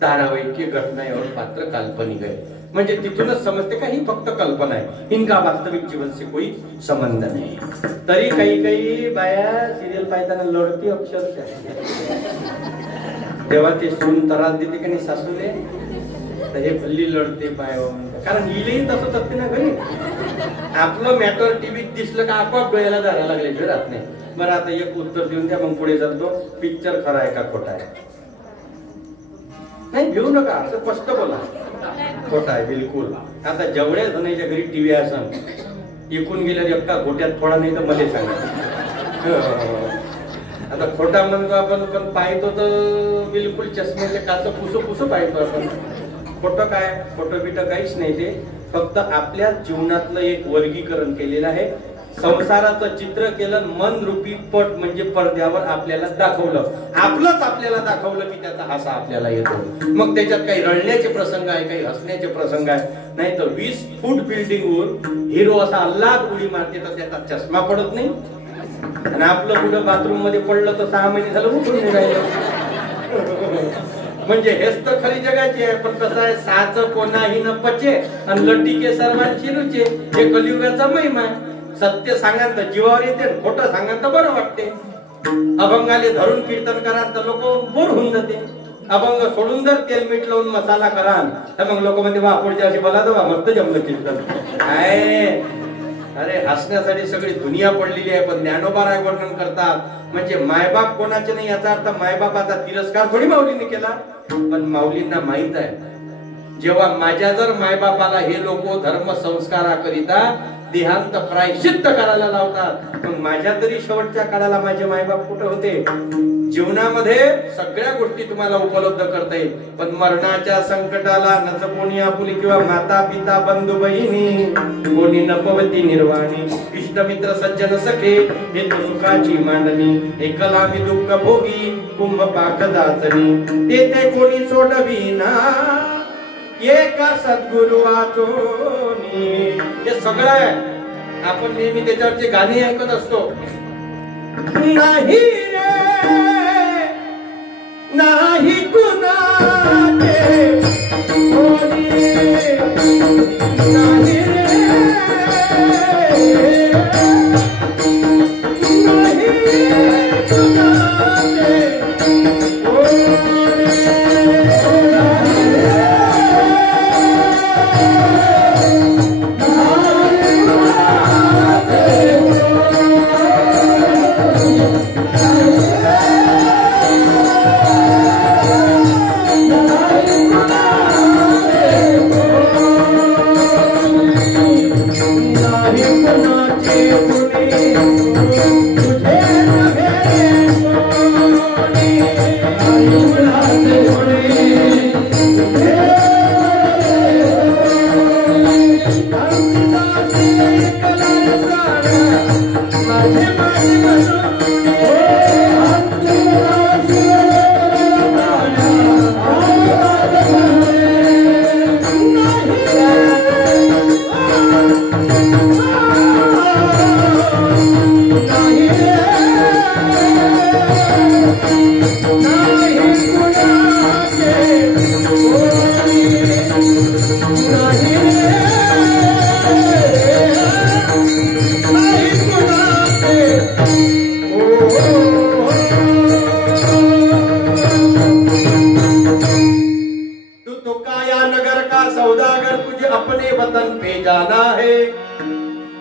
धारावाहिक की घटना और पात्र काल्पनिक है, म्हणजे तिथूनच समजते का ही फक्त कल्पना आहे, इनका वास्तविक जीवन से कोई संबंध नाही. तरी काही काही बाया सिरियल पाहताना लढती अक्षरशः. तेव्हा ते सून त्रास देते का नाही सासूले, तर हे भल्ली लढते पाय, कारण हिलेही तसंच असते ना घरी. आपलं मॅटर टीव्हीत दिसलं का आपोआप डोळ्याला धरायला लागले राहत नाही. बरं आता एक उत्तर देऊन द्या, मग पुढे जातो. पिक्चर खरा आहे का खोटा आहे? नाही घेऊ नका, असं स्पष्ट बोला. खोटा आहे बिलकुल. आता जेवढ्या जणांच्या घरी टीव्ही असन, इकून गेल्यावर एका गोट्यात थोडा नाही तर मला सांगा. आता खोटा म्हणतो आपण, पण पाहतो तर बिलकुल चष्म्याचे काच पुसू पुसू पाहतो आपण. खोटं काय? खोटं बिटं काहीच नाही. ते फक्त आपल्या जीवनातलं एक वर्गीकरण केलेलं आहे. संसाराचं चित्र केलं, मन रूपी पट म्हणजे पडद्यावर आपल्याला दाखवलं, आपलंच आपल्याला दाखवलं की त्याचा हासा आपल्याला येतो. मग त्याच्यात काही रडण्याचे प्रसंग आहे, काही हसण्याचे प्रसंग आहे. नाही तर 20 फूट बिल्डिंगवर हिरो असा अल्लाद उडी मारते तर त्याचा चष्मा पडत नाही, आणि आपलं कुठं बाथरूम मध्ये पडलं तर 6 महिने झालं उठून नाही राहिलं. म्हणजे हेच तर खरी जगाची आहे. पण कसं आहे, साच कोणाही न पचे आणि लटीके सर्वांची रुचे, हे कलियुगाचा महिमा आहे. सत्य सांगा तर जीवावर येते, खोटं सांगा तर बरं वाटते. अभंगाले धरून कीर्तन करा तर लोक बोर होऊन जाते. अभंग सोडून जर तेल मीठ लावून मसाला करा तर मग लोक म्हणते वा पुढच्या वर्षी मला दवा मस्त जमलं कीर्तन. अरे हसण्यासाठी सगळी दुनिया पडलेली आहे, पण ज्ञानोबा राय वर्णन करतात. म्हणजे मायबाप कोणाचे नाही याचा अर्थ मायबापाचा तिरस्कार थोडी माऊलीने केला, पण माऊलींना माहित आहे जेव्हा माझ्या जर मायबापाला हे लोक धर्म संस्काराकरिता देहांत प्रायश्चित्त करायला लावतात, मग माझ्या तरी शेवटच्या काळाला माझे मायबाप कुठे होते? जीवनामध्ये सगळ्या गोष्टी तुम्हाला उपलब्ध करता येईल, पण मरणाच्या संकटाला नच कोणी आपुली किंवा माता पिता बंधू बहिणी कोणी नपवती निर्वाणी, इष्टमित्र सज्जन सखे हे तो सुखाची मांडणी, एकला मी दुःख भोगी कुंभ पाक जाचणी ते कोणी सोडविना एका सद्गुरु वाचोनी. हे सगळं आहे. आपण नेहमी त्याच्यावरचे गाणे ऐकत असतो. नाही नाही कुणाचे कोणी नाही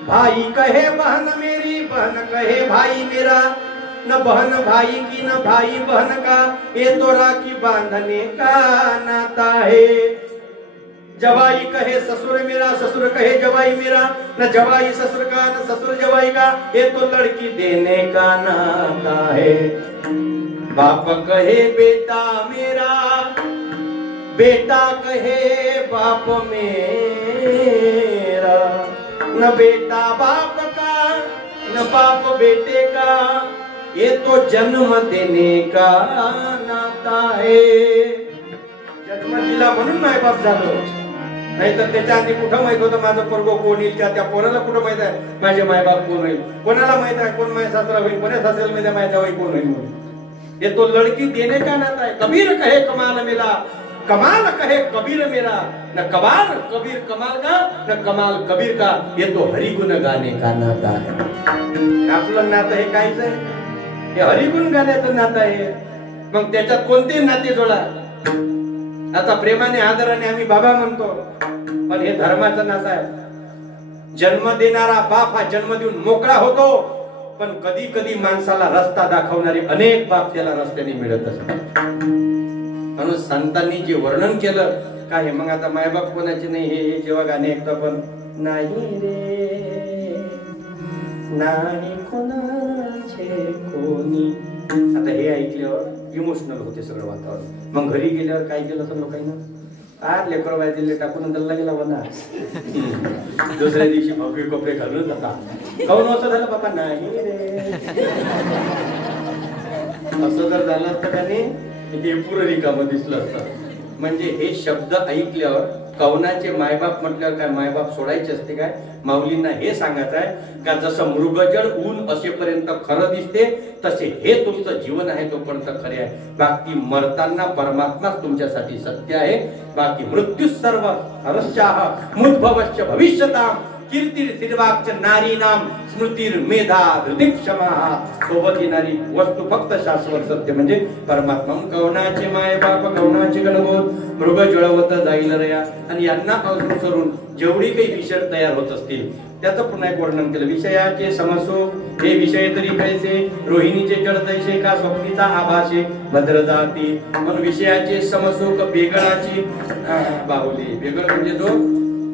भाई कहे बहन मेरी, बहन कहे भाई मेरा, न बहन भाई की न भाई बहन का, ये तो राखी बांधने का नाता है। जवाई कहे ससुर मेरा, ससुर कहे जवाई मेरा, न जवाई ससुर का न ससुर जवाई का, ये तो लड़की देने का नाता है। बाप कहे बेटा मेरा, बेटा कहे बाप मेरा, न बेटा बाप का न बाप बेटे का, ये तो जन्म देने का नाता है। जन्म दिला म्हणून माय बाप झालो, नाहीतर त्याच्या आधी कुठं माहित होतं माझं पोरगो कोण येईल, त्या पोराला कुठं माहित आहे माझे मायबाप कोण होईल, कोणाला माहित आहे कोण माझ्या सासरा होईल, कोण्या सासऱ्याला माहित आहे माझ्या जावई कोण होईल. ये तो लड़की देने का नाता है। कबीर कहे कमाल मिला, कमाल कहे कबीर मेरा, न कमाल कबीर कमाल का, न कमाल कबीर का, ये तो हरिगुण गाणे का नाता है. आपलं नातं हे काहीच आहे, हे हरिगुण गाण्याचं नातं आहे. मग त्याच्यात कोणते नाते जोडा. आता प्रेमाने आदराने आम्ही बाबा म्हणतो, पण हे धर्माचं नातं आहे. जन्म देणारा बाप हा जन्म देऊन मोकळा होतो, पण कधी कधी माणसाला रस्ता दाखवणारे अनेक बाप त्याला रस्त्याने मिळत असतात. म्हणून संतांनी जे वर्णन केलं काय, मग आता मायबाप कोणाचे नाही हे जेव्हा गाणे ऐकतो पण, नाही रे नाही कोणाचे कोणी, आता हे ऐकल्यावर इमोशनल होते सगळं वातावरण. मग घरी गेल्यावर काय केलं असं लोकांना, आज लेकर बाय दिले टाकून दल्ला गेला बना. दुसऱ्या दिवशी भगवे कपडे घालून जाता. काऊन असं झालं बाबा, नाही रे असं जर झालं असतं त्याने हे पुरं रिकामं दिसलं असतं. म्हणजे हे शब्द ऐकल्यावर कवनाचे मायबाप म्हटल्यावर काय मायबाप सोडायचे असते काय. माऊलींना हे सांगायचं आहे का जसं मृगजळ ऊन असेपर्यंत खरं दिसते, तसे हे तुमचं जीवन आहे तोपर्यंत खरे आहे. बाकी मरताना परमात्माच तुमच्यासाठी सत्य आहे. बाकी मृत्यू सर्व हरश्चाह मुद्भवश्च भविष्यताम कीर्तिर्वाक्च नारी नाम स्मृतीर मेधा क्षमा. सोबत येणारी वस्तू फक्त शाश्वत सत्य म्हणजे परमात्मा. कवनाचे माय बाप कवनाचे गणगोत मृग जळवत जाईल रया. आणि यांना अनुसरून जेवढी काही विषय तयार होत असतील त्याचं पुन्हा एक वर्णन केलं. विषयाचे समसो हे विषय तरी कैसे, रोहिणीचे जडदैसे का स्वप्नीचा आभासे भद्र जाती. म्हणून विषयाचे समसोक बेगळाची बाहुली. बेगळ म्हणजे जो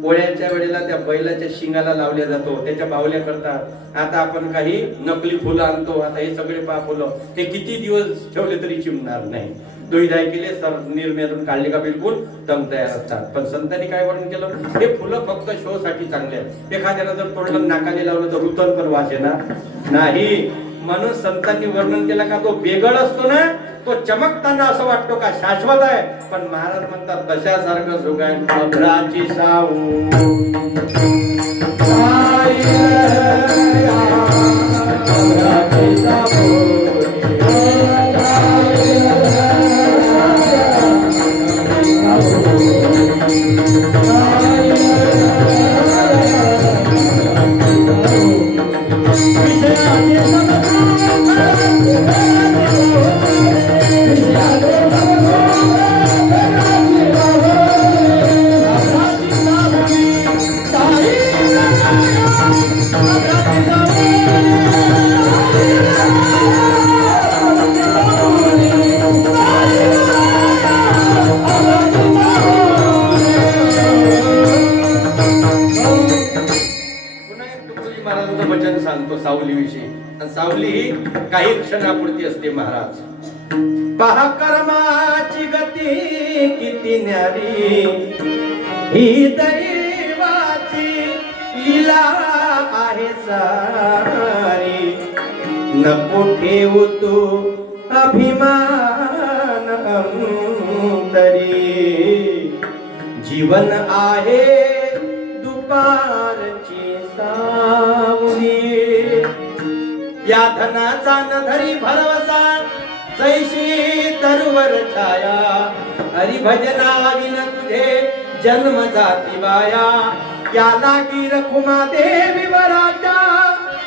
पोळ्याच्या वेळेला त्या बैलाच्या शिंगाला लावल्या जातो, त्याच्या बाहुल्या करतात. आता आपण काही नकली फुलं आणतो, आता हे सगळे फुलं ते किती दिवस ठेवले तरी चिमणार नाही. दोईदाय केले सर निर्म्यातून काढले का बिलकुल दम तयार असतात. पण संतांनी काय वर्णन केलं, हे फुलं फक्त शो साठी चांगले आहेत. एखाद्याला जर तोडलं नाकाने लावलं तर रुतन पण वाचेना नाही. म्हणून संतांनी वर्णन केलं का तो बेगळ असतो ना, तो चमकताना असं वाटतो का शाश्वत आहे. पण महाराज म्हणतात तशासारखं जुगाय अभ्राची साऊ. सावली विषयी. सावली ही काही क्षणापुरती असते महाराज. पहा कर्माची गती किती न्यारी, ही दैवाची लीला आहे सारी. नको ठेवू तू अभिमान अंतरी, जीवन आहे दुपारची सावली. या धनाचा न धरी भरवसा, जैशी तरुवर छाया. हरिभजना विन तुझे जन्म जाती वाया. याला की रखुमा देवी वराचा,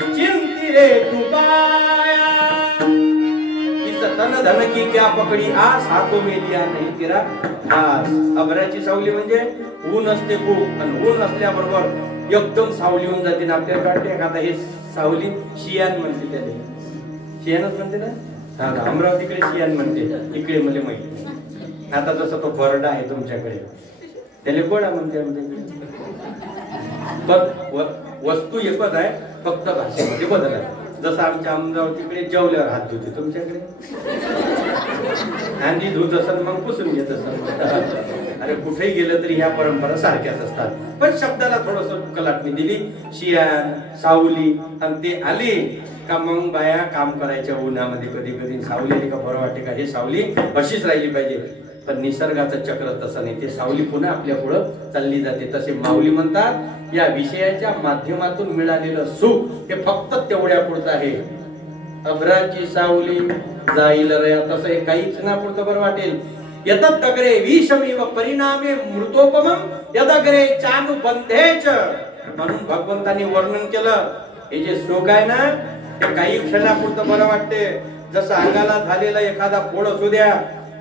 चिंती रे तू पाया. इस तन धन की क्या पकडी आस, हातो में दिया नहीं तेरा घास. अभराची सावली म्हणजे ऊन असते खूप, आणि ऊन असल्याबरोबर एकदम सावली होऊन जाते ना आपल्याला काढते. आता हे सावली शियान म्हणते, त्याला शियानच म्हणते ना. हा अमरावतीकडे शियान म्हणते, इकडे मला माहिती. आता जसं तो बरडा आहे तुमच्याकडे, त्याला गोडा म्हणते आमच्याकडे. पण वस्तू एकच आहे, फक्त भाषेमध्ये बदल आहे. जसं आमच्या अमरावतीकडे जेवल्यावर हात धुते, तुमच्याकडे आणि धुत असत मग पुसून घेत असत. अरे कुठेही गेलं तरी ह्या परंपरा सारख्याच असतात. पण शब्दाला थोडस कलाटणी दिली. शियान सावली आणि ते आली का मग बाया काम करायच्या उन्हामध्ये. कधी कधी सावली आली का बरं वाटे का, हे सावली अशीच राहिली पाहिजे. पण निसर्गाचं चक्र तसं नाही, ते सावली पुन्हा आपल्या पुढं चालली जाते. तसे माऊली म्हणतात या विषयाच्या माध्यमातून मिळालेलं सुख हे फक्त तेवढ्या पुरतं आहे. अभराची सावली जाईल रे, तसं हे काही क्षणापुरतं बरं वाटेल. यतदग्रे विषमिव परिणामे मृतोपमम यदग्रे चानुबंधेच. म्हणून भगवंतांनी वर्णन केलं. हे जे श्लोक आहे ना ते काही क्षणापुरतं बरं वाटते. जसं अंगाला झालेला एखादा फोड असू द्या,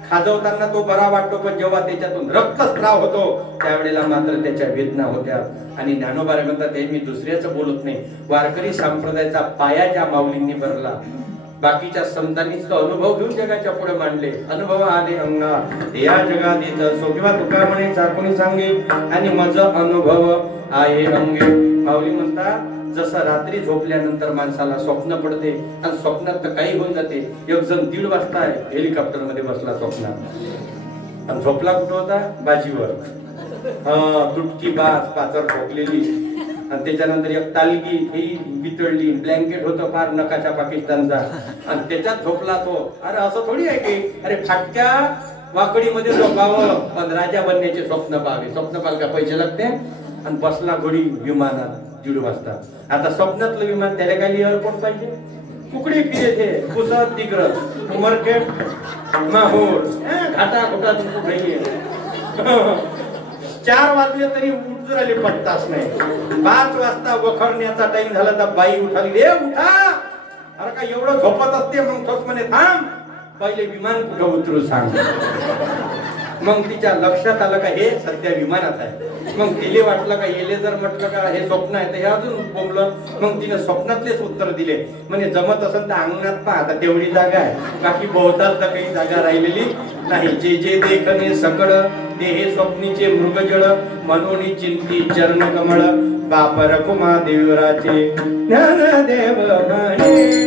खाजवताना तो बरा वाटतो, पण जेव्हा त्याच्यातून रक्तस्राव होतो त्यावेळेला मात्र त्याच्या वेदना होत्या. आणि ज्ञानोबा म्हणतात हे मी दुसऱ्याच बोलत नाही, वारकरी संप्रदायाचा पाया ज्या माऊलींनी भरला. बाकीच्या संतांनीच तो अनुभव घेऊन जगाच्या पुढे मांडले. अनुभव आले अंगा या जगात येत सो किंवा तुका म्हणे चाकोनी सांगे आणि मज अनुभव आहे अंगे. माऊली म्हणतात जसं रात्री झोपल्यानंतर माणसाला स्वप्न पडते आणि स्वप्नात तर काही होऊन जाते. एक जण 1:30 वाजता हेलिकॉप्टर मध्ये बसला स्वप्नात आणि झोपला कुठं होता? बाजीवर. तुटकी बाज पाचर ठोकलेली आणि त्याच्यानंतर एक तालगी ही बितळली, ब्लँकेट होतं फार नकाशा पाकिस्तानचा आणि त्याच्यात झोपला तो. अरे असं थोडी आहे की अरे फाटक्या वाकडीमध्ये झोपावं पण राजा बनण्याचे स्वप्न पाहावे. स्वप्न पाहायला पैसे लागते आणि बसला घोडी विमानात 1:30 वाजता. आता स्वप्नातलं विमान त्याला काही एअरपोर्ट पाहिजे? कुकडी फिरे पुसत दिग्रत उमरखेड माहूर घाटा घोटातून कुठेही 4 वाजले तरी उठून पडताच नाही. 5 वाजता वखरण्याचा टाइम झाला तर बाई उठाली, रे उठा. अरे का एवढं झोपत असते? मग तोच म्हणे थांब पहिले विमान कुठं उतरू सांग. मग तिच्या लक्षात आलं का हे सध्या विमानात आहे. मग तिले वाटलं का येले जर म्हटलं का हे स्वप्न आहे तर हे अजून बोंबलं. मग तिने स्वप्नातलेच उत्तर दिले. म्हणजे जमत असेल तर अंगणात पहा, आता तेवढी जागा आहे, बाकी बहुताल तर काही जागा राहिलेली नाही. जे जे देखणे सकळ ते हे स्वप्नीचे मृगजळ मनोनी चिंती चरण कमळ बापर कुमा देवराचे ज्ञानदेव म्हणे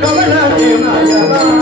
Kavana de Maya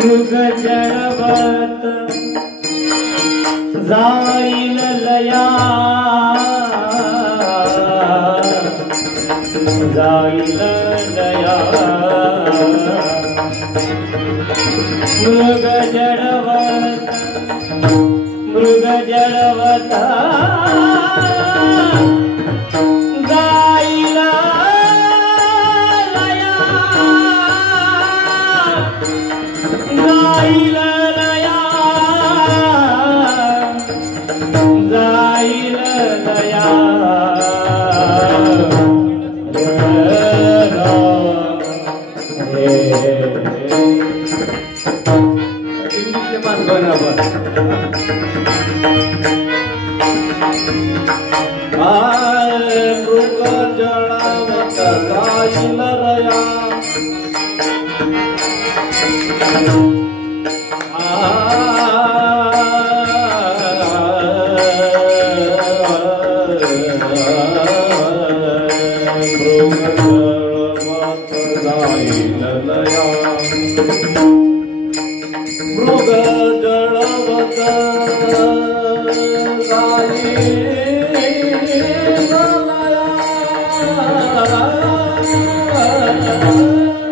मृग जळवत जाईल लया जाईल लया मृग जळवत जाईल लया जाईल लया जाईल लया इंग्लिशचे माणसं ना मृग जळवत जाईल लया मृग जळवत जाईल